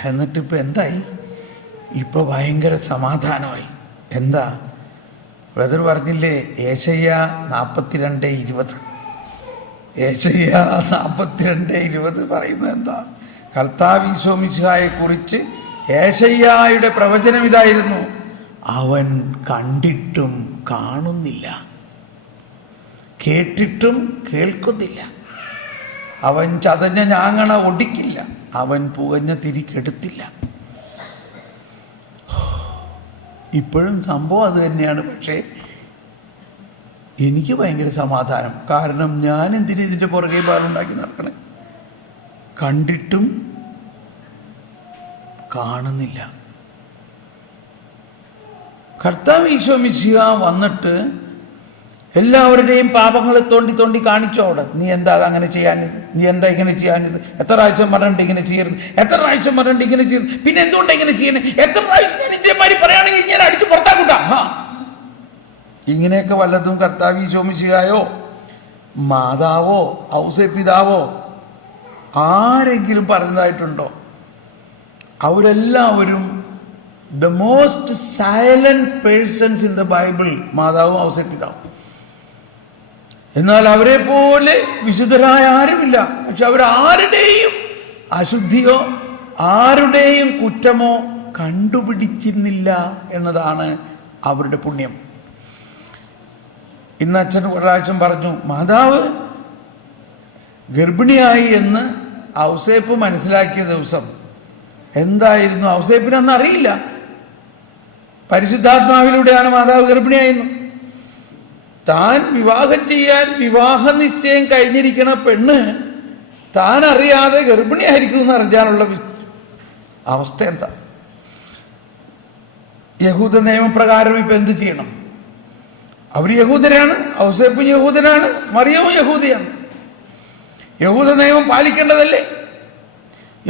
എന്നിട്ടിപ്പോൾ എന്തായി? ഇപ്പോൾ ഭയങ്കര സമാധാനമായി. എന്താ? ബ്രദർ പറഞ്ഞില്ലേ, ഏശയ്യ 42:20. ഏശയ്യ 42:20 പറയുന്നത് എന്താ? കർത്താവ് ഈശോ മിശിഹായെ കുറിച്ച് ഏശയ്യായുടെ പ്രവചനം ഇതായിരുന്നു: അവൻ കണ്ടിട്ടും കാണുന്നില്ല, കേട്ടിട്ടും കേൾക്കുന്നില്ല, അവൻ ചതഞ്ഞ ഞാങ്ങണ ഒടിക്കില്ല, അവൻ പുകഞ്ഞ തിരിക്കെടുത്തില്ല. ഇപ്പോഴും സംഭവം അത് തന്നെയാണ്. പക്ഷേ എനിക്ക് ഭയങ്കര സമാധാനം. കാരണം ഞാൻ എന്തിനു ഇതിൻ്റെ പുറകെ പാലുണ്ടാക്കി നടക്കണേ? കണ്ടിട്ടും കാണുന്നില്ല. കർത്താവ് ഈശോ മിശിഹ വന്നിട്ട് എല്ലാവരുടെയും പാപങ്ങളെ തോണ്ടി തോണ്ടി കാണിച്ചോ അവിടെ. നീ എന്താ അങ്ങനെ ചെയ്യാഞ്ഞത്? നീ എന്താ ഇങ്ങനെ ചെയ്യാഞ്ഞത്? എത്ര പ്രാവശ്യം പറഞ്ഞിട്ട് ഇങ്ങനെ ചെയ്യരുത്? എത്ര പ്രാവശ്യം പറഞ്ഞിട്ട് ഇങ്ങനെ ചെയ്യരുത്? പിന്നെ എന്തുകൊണ്ടാണ് ഇങ്ങനെ ചെയ്യണേ? എത്ര പ്രാവശ്യം ഞാൻ ഇതേമാതിരി പറയുകയാണെങ്കിൽ ഞാൻ അടിച്ച് പുറത്താക്കൂട്ടാ. ഇങ്ങനെയൊക്കെ വല്ലതും കർത്താവ് ഈശോ മിശിഹായോ മാതാവോ ഔസേപ്പിതാവോ ആരെങ്കിലും പറഞ്ഞതായിട്ടുണ്ടോ? അവരെല്ലാവരും the most silent persons in the Bible മാതാവും ഔസേപ്പിതാവും. എന്നാൽ അവരെ പോലെ വിശുദ്ധരായ ആരുമില്ല. പക്ഷെ അവരാരുടെയും അശുദ്ധിയോ ആരുടെയും കുറ്റമോ കണ്ടുപിടിച്ചിരുന്നില്ല എന്നതാണ് അവരുടെ പുണ്യം. ഇന്ന് അച്ഛൻ ഒരാഴ്ച പറഞ്ഞു, മാതാവ് ഗർഭിണിയായി എന്ന് ഔസേപ്പ് മനസ്സിലാക്കിയ ദിവസം എന്തായിരുന്നു? ഔസേപ്പിന് അന്ന് അറിയില്ല. പരിശുദ്ധാത്മാവിലൂടെയാണ് മാതാവ് ഗർഭിണിയായിരുന്നു. താൻ വിവാഹം ചെയ്യാൻ വിവാഹ നിശ്ചയം കഴിഞ്ഞിരിക്കുന്ന പെണ്ണ് താൻ അറിയാതെ ഗർഭിണിയായിരിക്കുമെന്ന് അറിയാനുള്ള അവസ്ഥ എന്താ? യഹൂദ നിയമപ്രകാരം ഇപ്പൊ എന്ത് ചെയ്യണം? അവർ യഹൂദരാണ്, ഔസേപ്പ് യഹൂദനാണ്, മറിയവും യഹൂദിയാണ്. യഹൂദ നിയമം പാലിക്കേണ്ടതല്ലേ?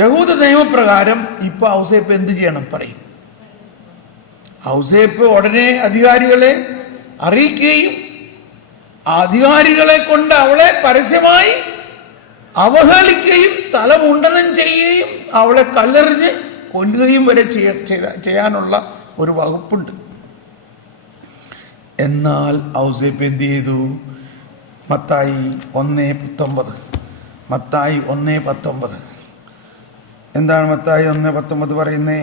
യഹൂദ നിയമപ്രകാരം ഇപ്പൊ ഔസേപ്പ് എന്ത് ചെയ്യണം? പറയും. ഔസേപ്പ് ഉടനെ അധികാരികളെ അറിയിക്കുകയും അധികാരികളെ കൊണ്ട് അവളെ പരസ്യമായി അവഹേളിക്കുകയും തലമുണ്ടനം ചെയ്യുകയും അവളെ കല്ലെറിഞ്ഞ് കൊല്ലുകയും വരെ ചെയ്യാനുള്ള ഒരു വകുപ്പുണ്ട്. എന്നാൽ ഔസേപ്പ് എന്ത് ചെയ്തു? മത്തായി 1:19. മത്തായി 1:19 എന്താണ് മത്തായി 1:19 പറയുന്നേ?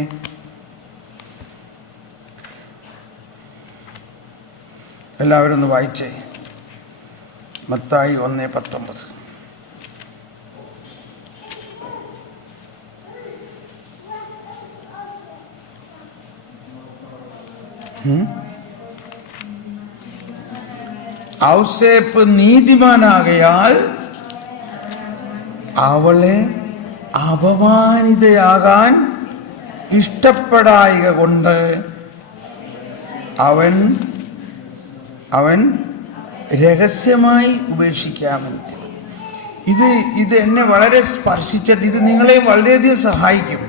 എല്ലാവരും ഒന്ന് വായിച്ചേ. മത്തായി 1:19. ഔസേപ്പ് നീതിമാനാകയാൽ അവളെ അപമാനിതയാകാൻ ഇഷ്ടപ്പെടായിക കൊണ്ട് അവൻ രഹസ്യമായി ഉപേക്ഷിക്കാമെന്ന്. ഇത് എന്നെ വളരെ സ്പർശിച്ചിട്ട് ഇത് നിങ്ങളെ വളരെയധികം സഹായിക്കും.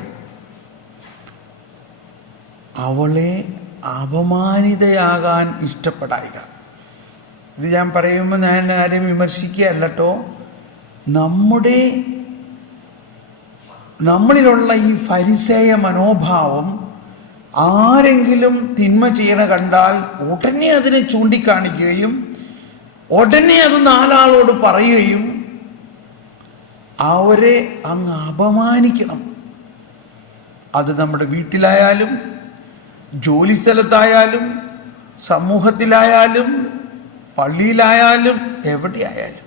അവളെ അപമാനിതയാകാൻ ഇഷ്ടപ്പെടായിക. ഇത് ഞാൻ പറയുമ്പോൾ ഞാൻ ആരെയും വിമർശിക്കുകയല്ലോ. നമ്മളിലുള്ള ഈ ഫരിസേയ മനോഭാവം ആരെങ്കിലും തിന്മ ചെയ്യണ കണ്ടാൽ ഉടനെ അതിനെ ചൂണ്ടിക്കാണിക്കുകയും ഉടനെ അത് നാലാളോട് പറയുകയും അവരെ അങ്ങ് അപമാനിക്കണം. അത് നമ്മുടെ വീട്ടിലായാലും ജോലി സ്ഥലത്തായാലും സമൂഹത്തിലായാലും പള്ളിയിലായാലും എവിടെയായാലും.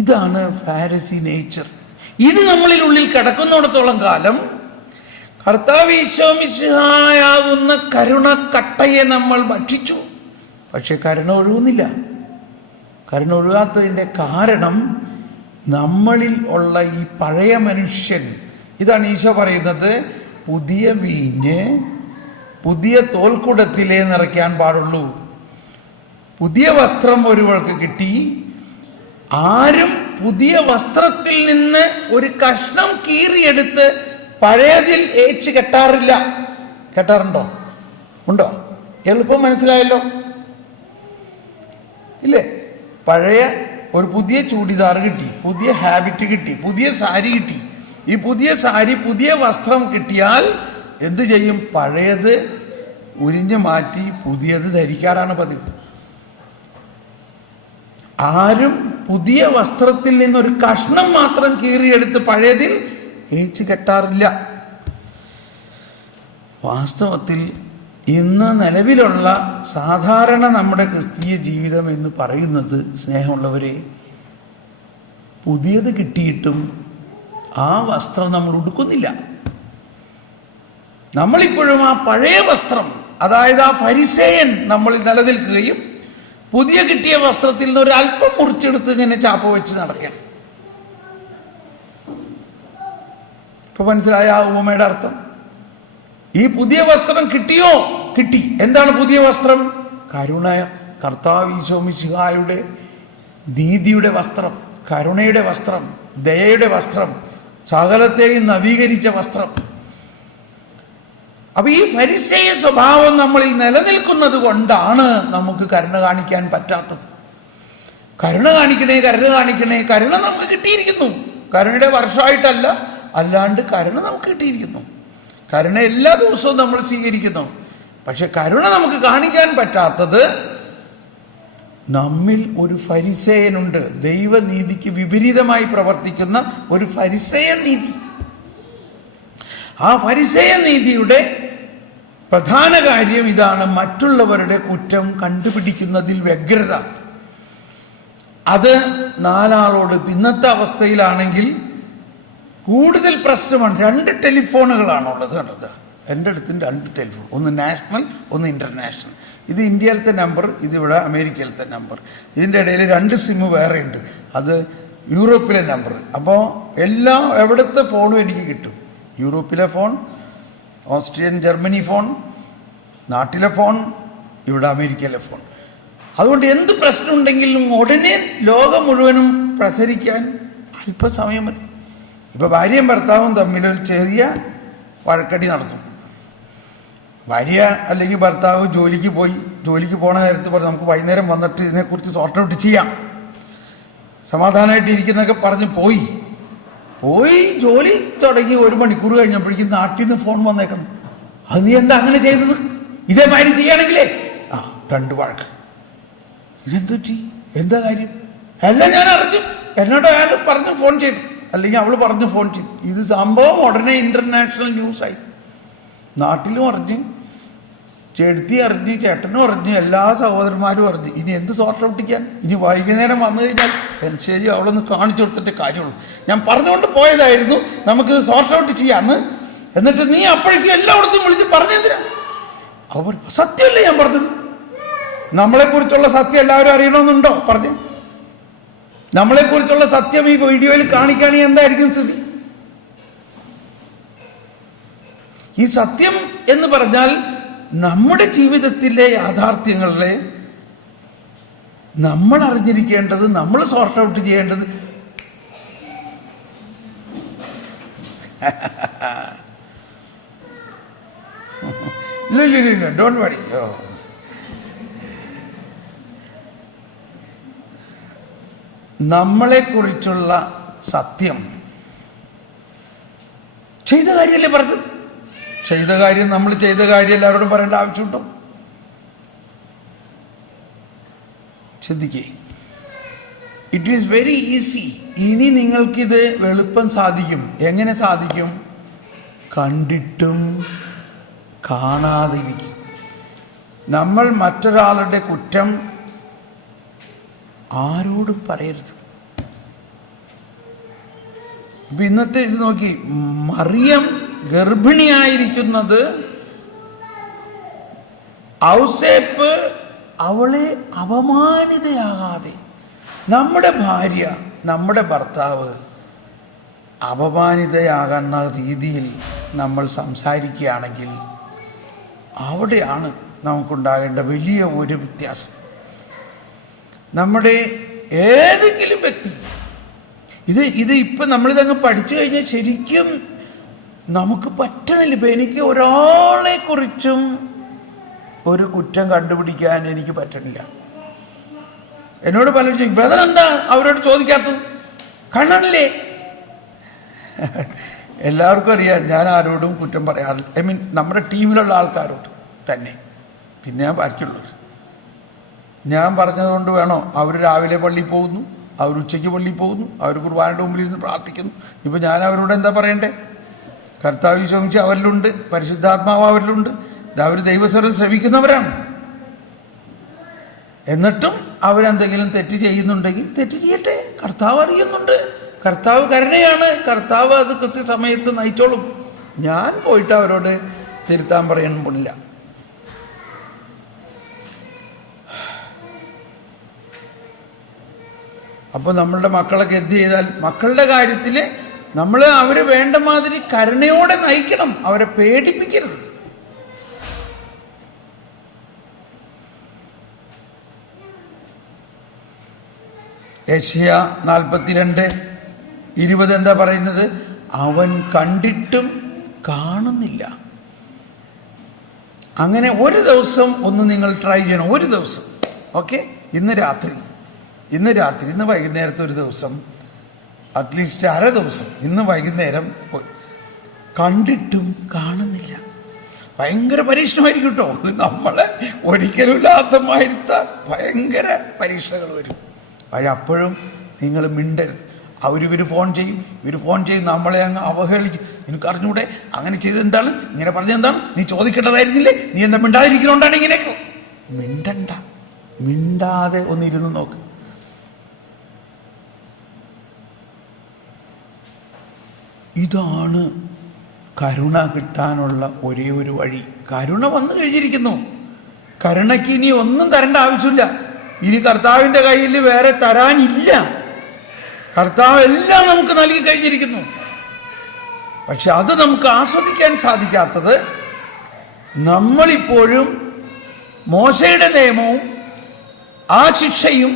ഇതാണ് ഫാരിസി നേച്ചർ. ഇത് നമ്മളിൽ ഉള്ളിൽ കിടക്കുന്നിടത്തോളം കാലം കർത്താവ് ഈശോ മിശിഹായാകുന്ന കരുണ കട്ടയെ നമ്മൾ ഭക്ഷിച്ചു. പക്ഷെ കരുണ ഒഴുകുന്നില്ല. കരുണ ഒഴുകാത്തതിൻ്റെ കാരണം നമ്മളിൽ ഉള്ള ഈ പഴയ മനുഷ്യൻ. ഇതാണ് ഈശോ പറയുന്നത്, പുതിയ വീഞ്ഞ് പുതിയ തോൽക്കുടത്തിലേ നിറയ്ക്കാൻ പാടുള്ളൂ. പുതിയ വസ്ത്രം ഒരുവൾക്ക് കിട്ടി. ആരും പുതിയ വസ്ത്രത്തിൽ നിന്ന് ഒരു കഷ്ണം കീറിയെടുത്ത് പഴയതിൽ ഏച്ച് കെട്ടാറില്ല. കെട്ടാറുണ്ടോ? ഉണ്ടോ? എളുപ്പം മനസ്സിലായല്ലോ ഇല്ലേ? പഴയ ഒരു പുതിയ ചൂടിദാർ കിട്ടി, പുതിയ ഹാബിറ്റ് കിട്ടി, പുതിയ സാരി കിട്ടി. ഈ പുതിയ സാരി പുതിയ വസ്ത്രം കിട്ടിയാൽ എന്ത് ചെയ്യും? പഴയത് ഉരിഞ്ഞു മാറ്റി പുതിയത് ധരിക്കാറാണ് പതിവ്. ആരും പുതിയ വസ്ത്രത്തിൽ നിന്നൊരു കഷ്ണം മാത്രം കീറിയെടുത്ത് പഴയതിൽ ഏച്ച് കെട്ടാറില്ല. വാസ്തവത്തിൽ ഇന്ന് നിലവിലുള്ള സാധാരണ നമ്മുടെ ക്രിസ്തീയ ജീവിതം എന്ന് പറയുന്നത്, സ്നേഹമുള്ളവരെ, പുതിയത് കിട്ടിയിട്ടും ആ വസ്ത്രം നമ്മൾ ഉടുക്കുന്നില്ല. നമ്മളിപ്പോഴും ആ പഴയ വസ്ത്രം, അതായത് ആ ഫരിസേയൻ നമ്മളിൽ നിലനിൽക്കുകയും പുതിയ കിട്ടിയ വസ്ത്രത്തിൽ നിന്ന് ഒരു അല്പം മുറിച്ചെടുത്ത് ഇങ്ങനെ ചാപ്പ വെച്ച് നടക്കണം. ഇപ്പൊ മനസ്സിലായ ആ ഉപമയുടെ അർത്ഥം? ഈ പുതിയ വസ്ത്രം കിട്ടിയോ? കിട്ടി. എന്താണ് പുതിയ വസ്ത്രം? കരുണ. കർത്താവ് ഈശോ മിശിഹായുടെ നീതിയുടെ വസ്ത്രം, കരുണയുടെ വസ്ത്രം, ദയയുടെ വസ്ത്രം, സകലത്തെയും നവീകരിച്ച വസ്ത്രം. അപ്പൊ ഈ ഫരിസേയ സ്വഭാവം നമ്മളിൽ നിലനിൽക്കുന്നത് കൊണ്ടാണ് നമുക്ക് കരുണ കാണിക്കാൻ പറ്റാത്തത്. കരുണ കാണിക്കണേ, കരുണ കാണിക്കണേ. കരുണ നമുക്ക് കിട്ടിയിരിക്കുന്നു. കരുണയുടെ വർഷമായിട്ടല്ല, അല്ലാണ്ട് കരുണ നമുക്ക് കിട്ടിയിരിക്കുന്നു. കരുണ എല്ലാ ദിവസവും നമ്മൾ സ്വീകരിക്കുന്നു. പക്ഷെ കരുണ നമുക്ക് കാണിക്കാൻ പറ്റാത്തത് നമ്മിൽ ഒരു ഫരിസേയനുണ്ട്. ദൈവനീതിക്ക് വിപരീതമായി പ്രവർത്തിക്കുന്ന ഒരു ഫരിസേയ നീതി. ആ ഫരിസേയ നീതിയുടെ പ്രധാന കാര്യം ഇതാണ്: മറ്റുള്ളവരുടെ കുറ്റം കണ്ടുപിടിക്കുന്നതിൽ വ്യഗ്രത. അത് നാലാളോട് ഇന്നത്തെ അവസ്ഥയിലാണെങ്കിൽ കൂടുതൽ പ്രശ്നമാണ്. 2 ടെലിഫോണുകളാണുള്ളത്. കണ്ടത്? എൻ്റെ അടുത്ത് 2 ടെലിഫോൺ, ഒന്ന് നാഷണൽ, ഒന്ന് ഇന്റർനാഷണൽ. ഇത് ഇന്ത്യയിലത്തെ നമ്പർ, ഇതിവിടെ അമേരിക്കയിലത്തെ നമ്പർ. ഇതിൻ്റെ ഇടയിൽ 2 സിമ്മ് വേറെ ഉണ്ട്, അത് യൂറോപ്പിലെ നമ്പർ. അപ്പോൾ എവിടുത്തെ ഫോണും എനിക്ക് കിട്ടും. യൂറോപ്പിലെ ഫോൺ, ഓസ്ട്രിയൻ ജർമ്മനി ഫോൺ, നാട്ടിലെ ഫോൺ, ഇവിടെ അമേരിക്കയിലെ ഫോൺ. അതുകൊണ്ട് എന്ത് പ്രശ്നമുണ്ടെങ്കിലും ഉടനെ ലോകം മുഴുവനും പ്രസരിക്കാൻ അല്പസമയം മതി. ഇപ്പൊ ഭാര്യയും ഭർത്താവും തമ്മിലൊരു ചെറിയ വഴക്കടി നടത്തും. ഭാര്യ അല്ലെങ്കിൽ ഭർത്താവ് ജോലിക്ക് പോണ നേരത്ത് പറഞ്ഞു, നമുക്ക് വൈകുന്നേരം വന്നിട്ട് ഇതിനെക്കുറിച്ച് സോർട്ട് ഔട്ട് ചെയ്യാം, സമാധാനമായിട്ട് ഇരിക്കുന്നൊക്കെ പറഞ്ഞ് പോയി ജോലി തുടങ്ങി 1 മണിക്കൂർ കഴിഞ്ഞപ്പോഴേക്കും നാട്ടിൽ നിന്ന് ഫോൺ വന്നേക്കണം. അത് നീ എന്താ അങ്ങനെ ചെയ്തത്? ഇതേമാതിരി ചെയ്യുകയാണെങ്കിലേ 2 വഴക്ക്. ഇതെന്തു പറ്റി? എന്താ കാര്യം? എല്ലാം ഞാൻ അറിഞ്ഞു. എന്നോട് അയാൾ പറഞ്ഞ് ഫോൺ ചെയ്തു, അല്ലെങ്കിൽ അവൾ പറഞ്ഞ് ഫോൺ ചെയ്തു. ഇത് സംഭവം ഉടനെ ഇന്റർനാഷണൽ ന്യൂസായി. നാട്ടിലും അറിഞ്ഞ്, ചെടുത്തി അറിഞ്ഞ്, ചേട്ടനും അറിഞ്ഞ്, എല്ലാ സഹോദരന്മാരും അറിഞ്ഞ്. ഇനി എന്ത് സോർട്ട് ഔട്ട് ചെയ്യാൻ? ഇനി വൈകുന്നേരം വന്നു കഴിഞ്ഞാൽ ശരി, അവളൊന്ന് കാണിച്ചു കൊടുത്തിട്ടേ കാര്യമുള്ളൂ. ഞാൻ പറഞ്ഞുകൊണ്ട് പോയതായിരുന്നു നമുക്കിത് സോർട്ട് ഔട്ട് ചെയ്യാന്ന്. എന്നിട്ട് നീ അപ്പോഴേക്കും എല്ലായിടത്തും വിളിച്ച് പറഞ്ഞെന്തിനാ? അവർ സത്യമല്ലേ ഞാൻ പറഞ്ഞത്? നമ്മളെക്കുറിച്ചുള്ള സത്യം എല്ലാവരും അറിയണമെന്നുണ്ടോ? പറഞ്ഞ് നമ്മളെക്കുറിച്ചുള്ള സത്യം ഈ വീഡിയോയിൽ കാണിക്കുകയാണെങ്കിൽ എന്തായിരിക്കും സ്ഥിതി? ഈ സത്യം എന്ന് പറഞ്ഞാൽ നമ്മുടെ ജീവിതത്തിലെ യാഥാർത്ഥ്യങ്ങളെ നമ്മൾ അറിഞ്ഞിരിക്കേണ്ടത്, നമ്മൾ സോർട്ട് ഔട്ട് ചെയ്യേണ്ടത്. ഇല്ല, ഡോണ്ട് വറി. നമ്മളെക്കുറിച്ചുള്ള സത്യം ചെയ്ത കാര്യമല്ലേ പറഞ്ഞത്. ചെയ്ത കാര്യം നമ്മൾ ചെയ്ത കാര്യം എല്ലാവരോടും പറയേണ്ട ആവശ്യമുണ്ടോ? ശ്രദ്ധിക്കേ, ഇറ്റ് ഈസ് വെരി ഈസി. ഇനി നിങ്ങൾക്കിത് എളുപ്പം സാധിക്കും. എങ്ങനെ സാധിക്കും? കണ്ടിട്ടും കാണാതിരിക്കും. നമ്മൾ മറ്റൊരാളുടെ കുറ്റം ആരോടും പറയരുത്. ഇപ്പൊ ഇന്നത്തെ ഇത് നോക്കി, മറിയം ഗർഭിണിയായിരിക്കുന്നത് ഔസേപ്പ് അവളെ അപമാനിതയാകാതെ, നമ്മുടെ ഭാര്യ, നമ്മുടെ ഭർത്താവ് അപമാനിതയാകുന്ന രീതിയിൽ നമ്മൾ സംസാരിക്കുകയാണെങ്കിൽ അവിടെയാണ് നമുക്കുണ്ടാകേണ്ട വലിയ ഒരു വ്യത്യാസം. നമ്മുടെ ഏതെങ്കിലും വ്യക്തി ഇത് ഇപ്പം നമ്മളിതങ്ങ് പഠിച്ചു കഴിഞ്ഞാൽ ശരിക്കും നമുക്ക് പറ്റണില്ല. ഇപ്പം എനിക്ക് ഒരാളെ കുറിച്ചും ഒരു കുറ്റം കണ്ടുപിടിക്കാൻ എനിക്ക് പറ്റണില്ല. എന്നോട് പലരും ചോദിക്കും, ബ്രദർ എന്താ അവരോട് ചോദിക്കാത്തത്? കാണണില്ലേ? എല്ലാവർക്കും അറിയാം ഞാൻ ആരോടും കുറ്റം പറയാറില്ല. ഐ മീൻ നമ്മുടെ ടീമിലുള്ള ആൾക്കാരോട് തന്നെ. പിന്നെ ഞാൻ ബാക്കിയുള്ളവർ, ഞാൻ പറഞ്ഞതുകൊണ്ട് വേണോ അവർ രാവിലെ പള്ളിയിൽ പോകുന്നു, അവർ ഉച്ചയ്ക്ക് പള്ളിയിൽ പോകുന്നു, അവർ കുർബാനയുടെ മുമ്പിൽ ഇരുന്ന് പ്രാർത്ഥിക്കുന്നു. ഇപ്പം ഞാൻ അവരോട് എന്താ പറയണ്ടേ? കർത്താവ് വിശ്വസിച്ച് അവരിലുണ്ട്, പരിശുദ്ധാത്മാവ് അവരിലുണ്ട്, അവർ ദൈവസ്വരം ശ്രവിക്കുന്നവരാണ്. എന്നിട്ടും അവരെന്തെങ്കിലും തെറ്റ് ചെയ്യുന്നുണ്ടെങ്കിൽ തെറ്റ് ചെയ്യട്ടെ. കർത്താവ് അറിയുന്നുണ്ട്, കർത്താവ് കരുണയാണ്, കർത്താവ് അത് കൃത്യസമയത്ത് നയിച്ചോളും. ഞാൻ പോയിട്ട് അവരോട് തിരുത്താൻ പറയണില്ല. അപ്പോൾ നമ്മളുടെ മക്കളൊക്കെ എന്ത് ചെയ്താൽ, മക്കളുടെ കാര്യത്തിൽ നമ്മൾ അവരെ വേണ്ട മാതിരി കരുണയോടെ നയിക്കണം, അവരെ പേടിപ്പിക്കരുത്. യെശയ്യാ 42:20 എന്താ പറയുന്നത്? അവൻ കണ്ടിട്ടും കാണുന്നില്ല. അങ്ങനെ ഒരു ദിവസം ഒന്ന് നിങ്ങൾ ട്രൈ ചെയ്യണം. ഒരു ദിവസം, ഓക്കെ? ഇന്ന് രാത്രി, ഇന്ന് വൈകുന്നേരത്തെ ഒരു ദിവസം, അറ്റ്ലീസ്റ്റ് അര ദിവസം, ഇന്ന് വൈകുന്നേരം കണ്ടിട്ടും കാണുന്നില്ല. ഭയങ്കര പരീക്ഷണമായിരിക്കും കേട്ടോ. നമ്മളെ ഒരിക്കലും ഇല്ലാത്തമായിരുത്ത ഭയങ്കര പരീക്ഷണങ്ങൾ വരും. പക്ഷെ അപ്പോഴും നിങ്ങൾ മിണ്ടരുത്. ഇവർ ഫോൺ ചെയ്യും, നമ്മളെ അങ്ങ് അവഹേളിക്കും. നിനക്ക് അറിഞ്ഞൂടെ, അങ്ങനെ ചെയ്തെന്താണ്, ഇങ്ങനെ പറഞ്ഞെന്താണ്, നീ ചോദിക്കേണ്ടതായിരുന്നില്ലേ, നീ എന്താ മിണ്ടാതിരിക്കണോണ്ടാണ് ഇങ്ങനെയൊക്കെ. മിണ്ടണ്ട, മിണ്ടാതെ ഒന്നിരുന്ന് നോക്ക്. ഇതാണ് കരുണ കിട്ടാനുള്ള ഒരേ ഒരു വഴി. കരുണ വന്നു കഴിഞ്ഞിരിക്കുന്നു. കരുണയ്ക്ക് ഇനി ഒന്നും തരേണ്ട ആവശ്യമില്ല. ഇനി കർത്താവിൻ്റെ കയ്യിൽ വേറെ തരാനില്ല. കർത്താവ് എല്ലാം നമുക്ക് നൽകി കഴിഞ്ഞിരിക്കുന്നു. പക്ഷെ അത് നമുക്ക് ആസ്വദിക്കാൻ സാധിക്കാത്തത് നമ്മളിപ്പോഴും മോശയുടെ നിയമവും ആ ശിക്ഷയും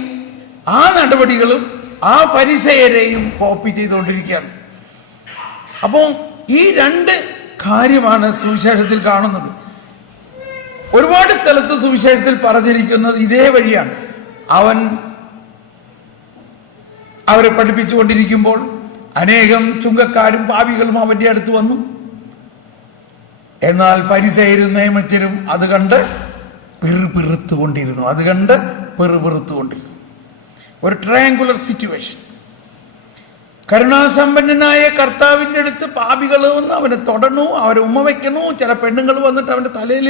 ആ നടപടികളും ആ ഫരിസേയരെയും കോപ്പി ചെയ്തുകൊണ്ടിരിക്കുകയാണ്. അപ്പോൾ ഈ രണ്ട് കാര്യമാണ് സുവിശേഷത്തിൽ കാണുന്നത്. ഒരുപാട് സ്ഥലത്ത് സുവിശേഷത്തിൽ പറഞ്ഞിരിക്കുന്നത് ഇതേ വഴിയാണ്. അവരെ പഠിപ്പിച്ചുകൊണ്ടിരിക്കുമ്പോൾ അനേകം ചുങ്കക്കാരും പാപികളും അവന്റെ അടുത്ത് വന്നു. എന്നാൽ ഫരിസേയരും നിയമജ്ഞരും അത് കണ്ട് പിറുപിറുത്തുകൊണ്ടിരുന്നു. ഒരു ട്രയാങ്കുലർ സിറ്റുവേഷൻ. കരുണാസമ്പന്നനായ കർത്താവിൻ്റെ അടുത്ത് പാപികൾ വന്ന് അവനെ തൊടണു, അവരെ ഉമ്മ വയ്ക്കണു, ചില പെണ്ണുങ്ങൾ വന്നിട്ട് അവൻ്റെ തലയിൽ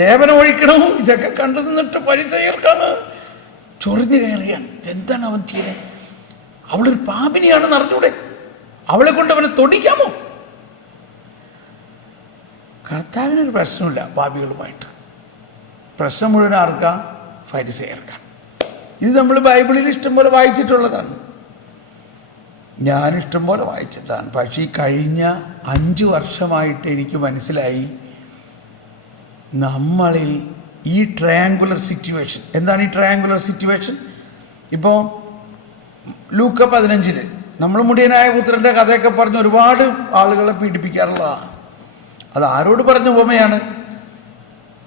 ലേപനം ഒഴിക്കണു. ഇതൊക്കെ കണ്ടു നിന്നിട്ട് ഫരിസേയർക്കാണ് ചൊറിഞ്ഞു കയറിയാണ്. എന്താണ് അവൻ ചെയ്തത്? അവളൊരു പാപിനിയാണെന്ന് അറിഞ്ഞൂടെ? അവളെ കൊണ്ട് അവനെ തൊടിക്കാമോ? കർത്താവിനൊരു പ്രശ്നമില്ല പാപികളുമായിട്ട്. പ്രശ്നം മുഴുവൻ ആർക്കാ? ഫരിസേയർക്കാണ്. ഇത് നമ്മൾ ബൈബിളിൽ ഇഷ്ടംപോലെ വായിച്ചിട്ടുള്ളതാണ്. ഞാനിഷ്ടം പോലെ വായിച്ചിട്ടാണ്. പക്ഷേ ഈ കഴിഞ്ഞ 5 വർഷമായിട്ട് എനിക്ക് മനസ്സിലായി, നമ്മളിൽ ഈ ട്രയാങ്കുലർ സിറ്റുവേഷൻ. എന്താണ് ഈ ട്രയാങ്കുലർ സിറ്റുവേഷൻ? ഇപ്പോൾ ലൂക്ക 15 നമ്മൾ മുടിയനായ പുത്രൻ്റെ കഥയൊക്കെ പറഞ്ഞ് ഒരുപാട് ആളുകളെ പീഡിപ്പിക്കാറുള്ളതാണ്. അത് ആരോട് പറഞ്ഞ ഉപമയാണ്?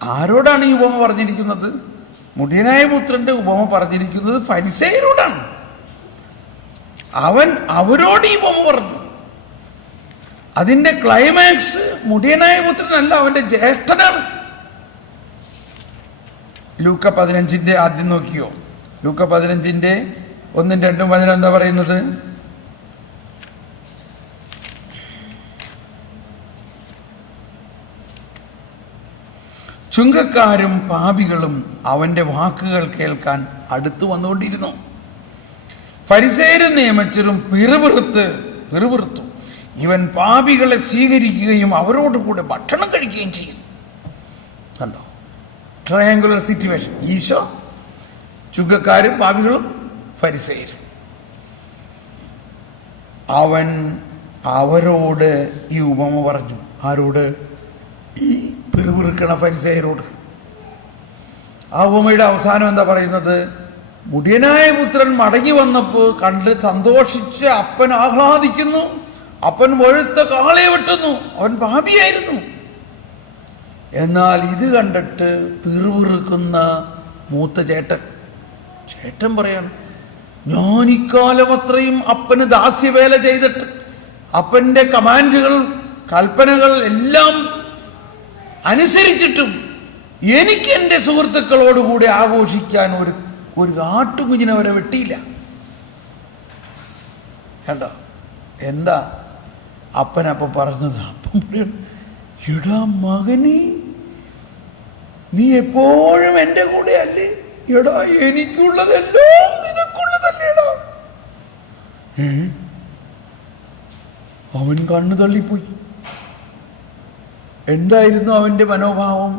ആരോടാണ് ഈ ഉപമ പറഞ്ഞിരിക്കുന്നത്? മുടിയനായ പുത്രൻ്റെ ഉപമ പറഞ്ഞിരിക്കുന്നത് ഫരിസേയരോടാണ്. അവൻ അവരോട് ഈ ഉപമ പറഞ്ഞു. അതിൻ്റെ ക്ലൈമാക്സ് മുടിയനായ പുത്രനല്ല, അവൻ്റെ ജ്യേഷ്ഠനാണ്. ലൂക്ക 15 ആദ്യം നോക്കിയോ? ലൂക്ക 15 1, 2 വചനം എന്താ പറയുന്നത്? ചുങ്കക്കാരും പാപികളും അവൻ്റെ വാക്കുകൾ കേൾക്കാൻ അടുത്തു വന്നുകൊണ്ടിരുന്നു. ഫരിസേയരും നിയമജ്ഞരും പിറുപിറുത്തു, ഇവൻ പാപികളെ സ്വീകരിക്കുകയും അവരോട് കൂടെ ഭക്ഷണം കഴിക്കുകയും ചെയ്യുന്നു. കണ്ടോ ട്രയാങ്കുലർ സിറ്റുവേഷൻ? ഈശോ, ചുങ്കക്കാരും പാപികളും ഫരിസേയരും. അവൻ അവരോട് ഈ ഉപമ പറഞ്ഞു. ആരോട്? ഈ പിറുപിറുക്കണ ഫരിസേയരോട്. ആ ഉപമയുടെ അവസാനം എന്താ പറയുന്നത്? മുടിയനായ പുത്രൻ മടങ്ങി വന്നപ്പോൾ കണ്ട് സന്തോഷിച്ച് അപ്പൻ ആഹ്ലാദിക്കുന്നു. അപ്പൻ വഴുത്ത കാളയെ വെട്ടുന്നു. അവൻ പാപിയായിരുന്നു. എന്നാൽ ഇത് കണ്ടിട്ട് പിറുപിറുക്കുന്ന മൂത്ത ചേട്ടൻ പറയാണ്, ഞാൻ ഇക്കാലം അത്രയും അപ്പന് ദാസ്യവേല ചെയ്തിട്ട് അപ്പൻ്റെ കമാൻഡുകൾ, കൽപ്പനകൾ എല്ലാം അനുസരിച്ചിട്ടും എനിക്ക് എൻ്റെ സുഹൃത്തുക്കളോടുകൂടി ആഘോഷിക്കാൻ ഒരു ആട്ടുകുഞ്ഞിനെ വരെ വെട്ടിയില്ല. കണ്ടോ എന്താ അപ്പനപ്പം പറഞ്ഞത്? അപ്പം പറയും, എടാ മകനെ, നീ എപ്പോഴും എൻ്റെ കൂടെ അല്ലേ? എടാ എനിക്കുള്ളതെല്ലാം നിനക്കുള്ളതല്ലേടാ. അവൻ കണ്ണു തള്ളിപ്പോയി. എന്തായിരുന്നു അവൻ്റെ മനോഭാവം?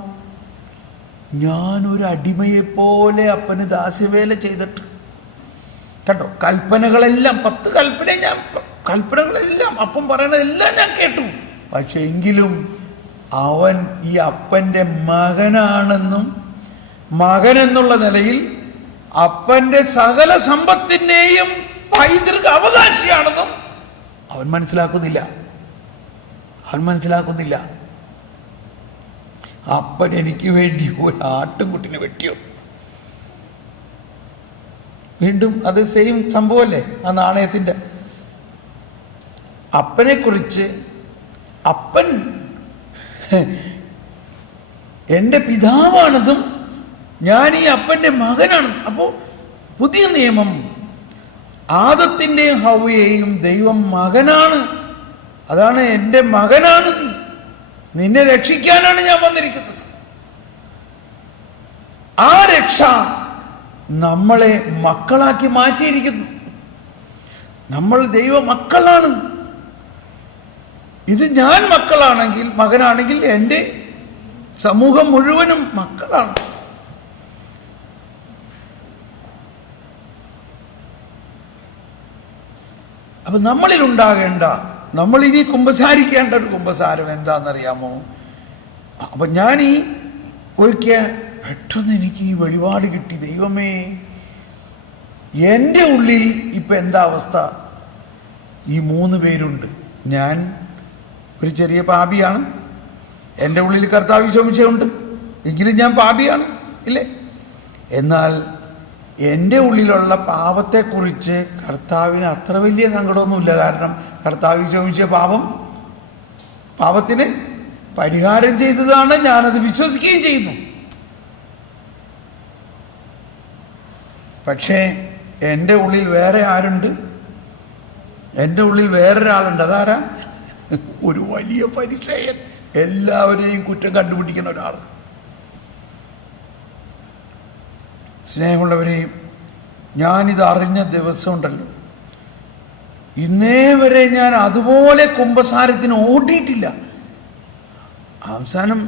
ഞാനൊരു അടിമയെപ്പോലെ അപ്പന് ദാസ്യവേല ചെയ്തിട്ട്. കേട്ടോ, കൽപ്പനകളെല്ലാം 10 കൽപ്പനകളെല്ലാം അപ്പം പറയണതെല്ലാം ഞാൻ കേട്ടു. പക്ഷെ എങ്കിലും അവൻ ഈ അപ്പൻ്റെ മകനാണെന്നും മകനെന്നുള്ള നിലയിൽ അപ്പൻ്റെ സകല സമ്പത്തിൻ്റെയും പൈതൃക അവകാശിയാണെന്നും അവൻ മനസ്സിലാക്കുന്നില്ല. അപ്പൻ എനിക്ക് വേണ്ടി ഒരു ആട്ടുംകുട്ടിനെ വെട്ടിയോ? വീണ്ടും അത് സെയിം സംഭവമല്ലേ ആ നാണയത്തിൻ്റെ? അപ്പനെ കുറിച്ച് അപ്പൻ എൻ്റെ പിതാവാണെന്നും ഞാൻ ഈ അപ്പൻ്റെ മകനാണ്. അപ്പോൾ പുതിയ നിയമം ആദത്തിൻ്റെയും ഹവ്വയെയും ദൈവം മകനാണ്. അതാണ് എൻ്റെ മകനാണ് നീ, നിന്നെ രക്ഷിക്കാനാണ് ഞാൻ വന്നിരിക്കുന്നത്. ആ രക്ഷ നമ്മളെ മക്കളാക്കി മാറ്റിയിരിക്കുന്നു. നമ്മൾ ദൈവ മക്കളാണ്. ഇത് ഞാൻ മകനാണെങ്കിൽ എൻ്റെ സമൂഹം മുഴുവനും മക്കളാണ്. അപ്പൊ നമ്മളിനി കുമ്പസാരിക്കേണ്ട ഒരു കുമ്പസാരം എന്താണെന്നറിയാമോ? അപ്പൊ ഞാൻ പെട്ടെന്ന് എനിക്ക് ഈ വെളിപാട് കിട്ടി. ദൈവമേ, എൻ്റെ ഉള്ളിൽ ഇപ്പൊ എന്താ അവസ്ഥ? ഈ 3 പേരുണ്ട്. ഞാൻ ഒരു ചെറിയ പാപിയാണ്. എൻ്റെ ഉള്ളിൽ കർത്താവ് ശോഭിച്ചുണ്ട്, എങ്കിലും ഞാൻ പാപിയാണ്, ഇല്ലേ? എന്നാൽ എൻ്റെ ഉള്ളിലുള്ള പാപത്തെക്കുറിച്ച് കർത്താവിന് അത്ര വലിയ സങ്കടമൊന്നുമില്ല. കാരണം കർത്താവ് ശോഭിച്ച പാപത്തിന് പരിഹാരം ചെയ്തതാണ്. ഞാനത് വിശ്വസിക്കുകയും ചെയ്യുന്നു. പക്ഷേ എൻ്റെ ഉള്ളിൽ വേറെ ആരുണ്ട്? എൻ്റെ ഉള്ളിൽ വേറൊരാളുണ്ട്. അതാരാ? ഒരു വലിയ ഫരിസേയൻ. എല്ലാവരെയും കുറ്റം കണ്ടുപിടിക്കുന്ന ഒരാൾ. സ്നേഹമുള്ളവരെ, ഞാനിത് അറിഞ്ഞ ദിവസം ഉണ്ടല്ലോ, ഇന്നേ വരെ ഞാൻ അതുപോലെ കുമ്പസാരത്തിന് ഓടിയിട്ടില്ല. അവസാനം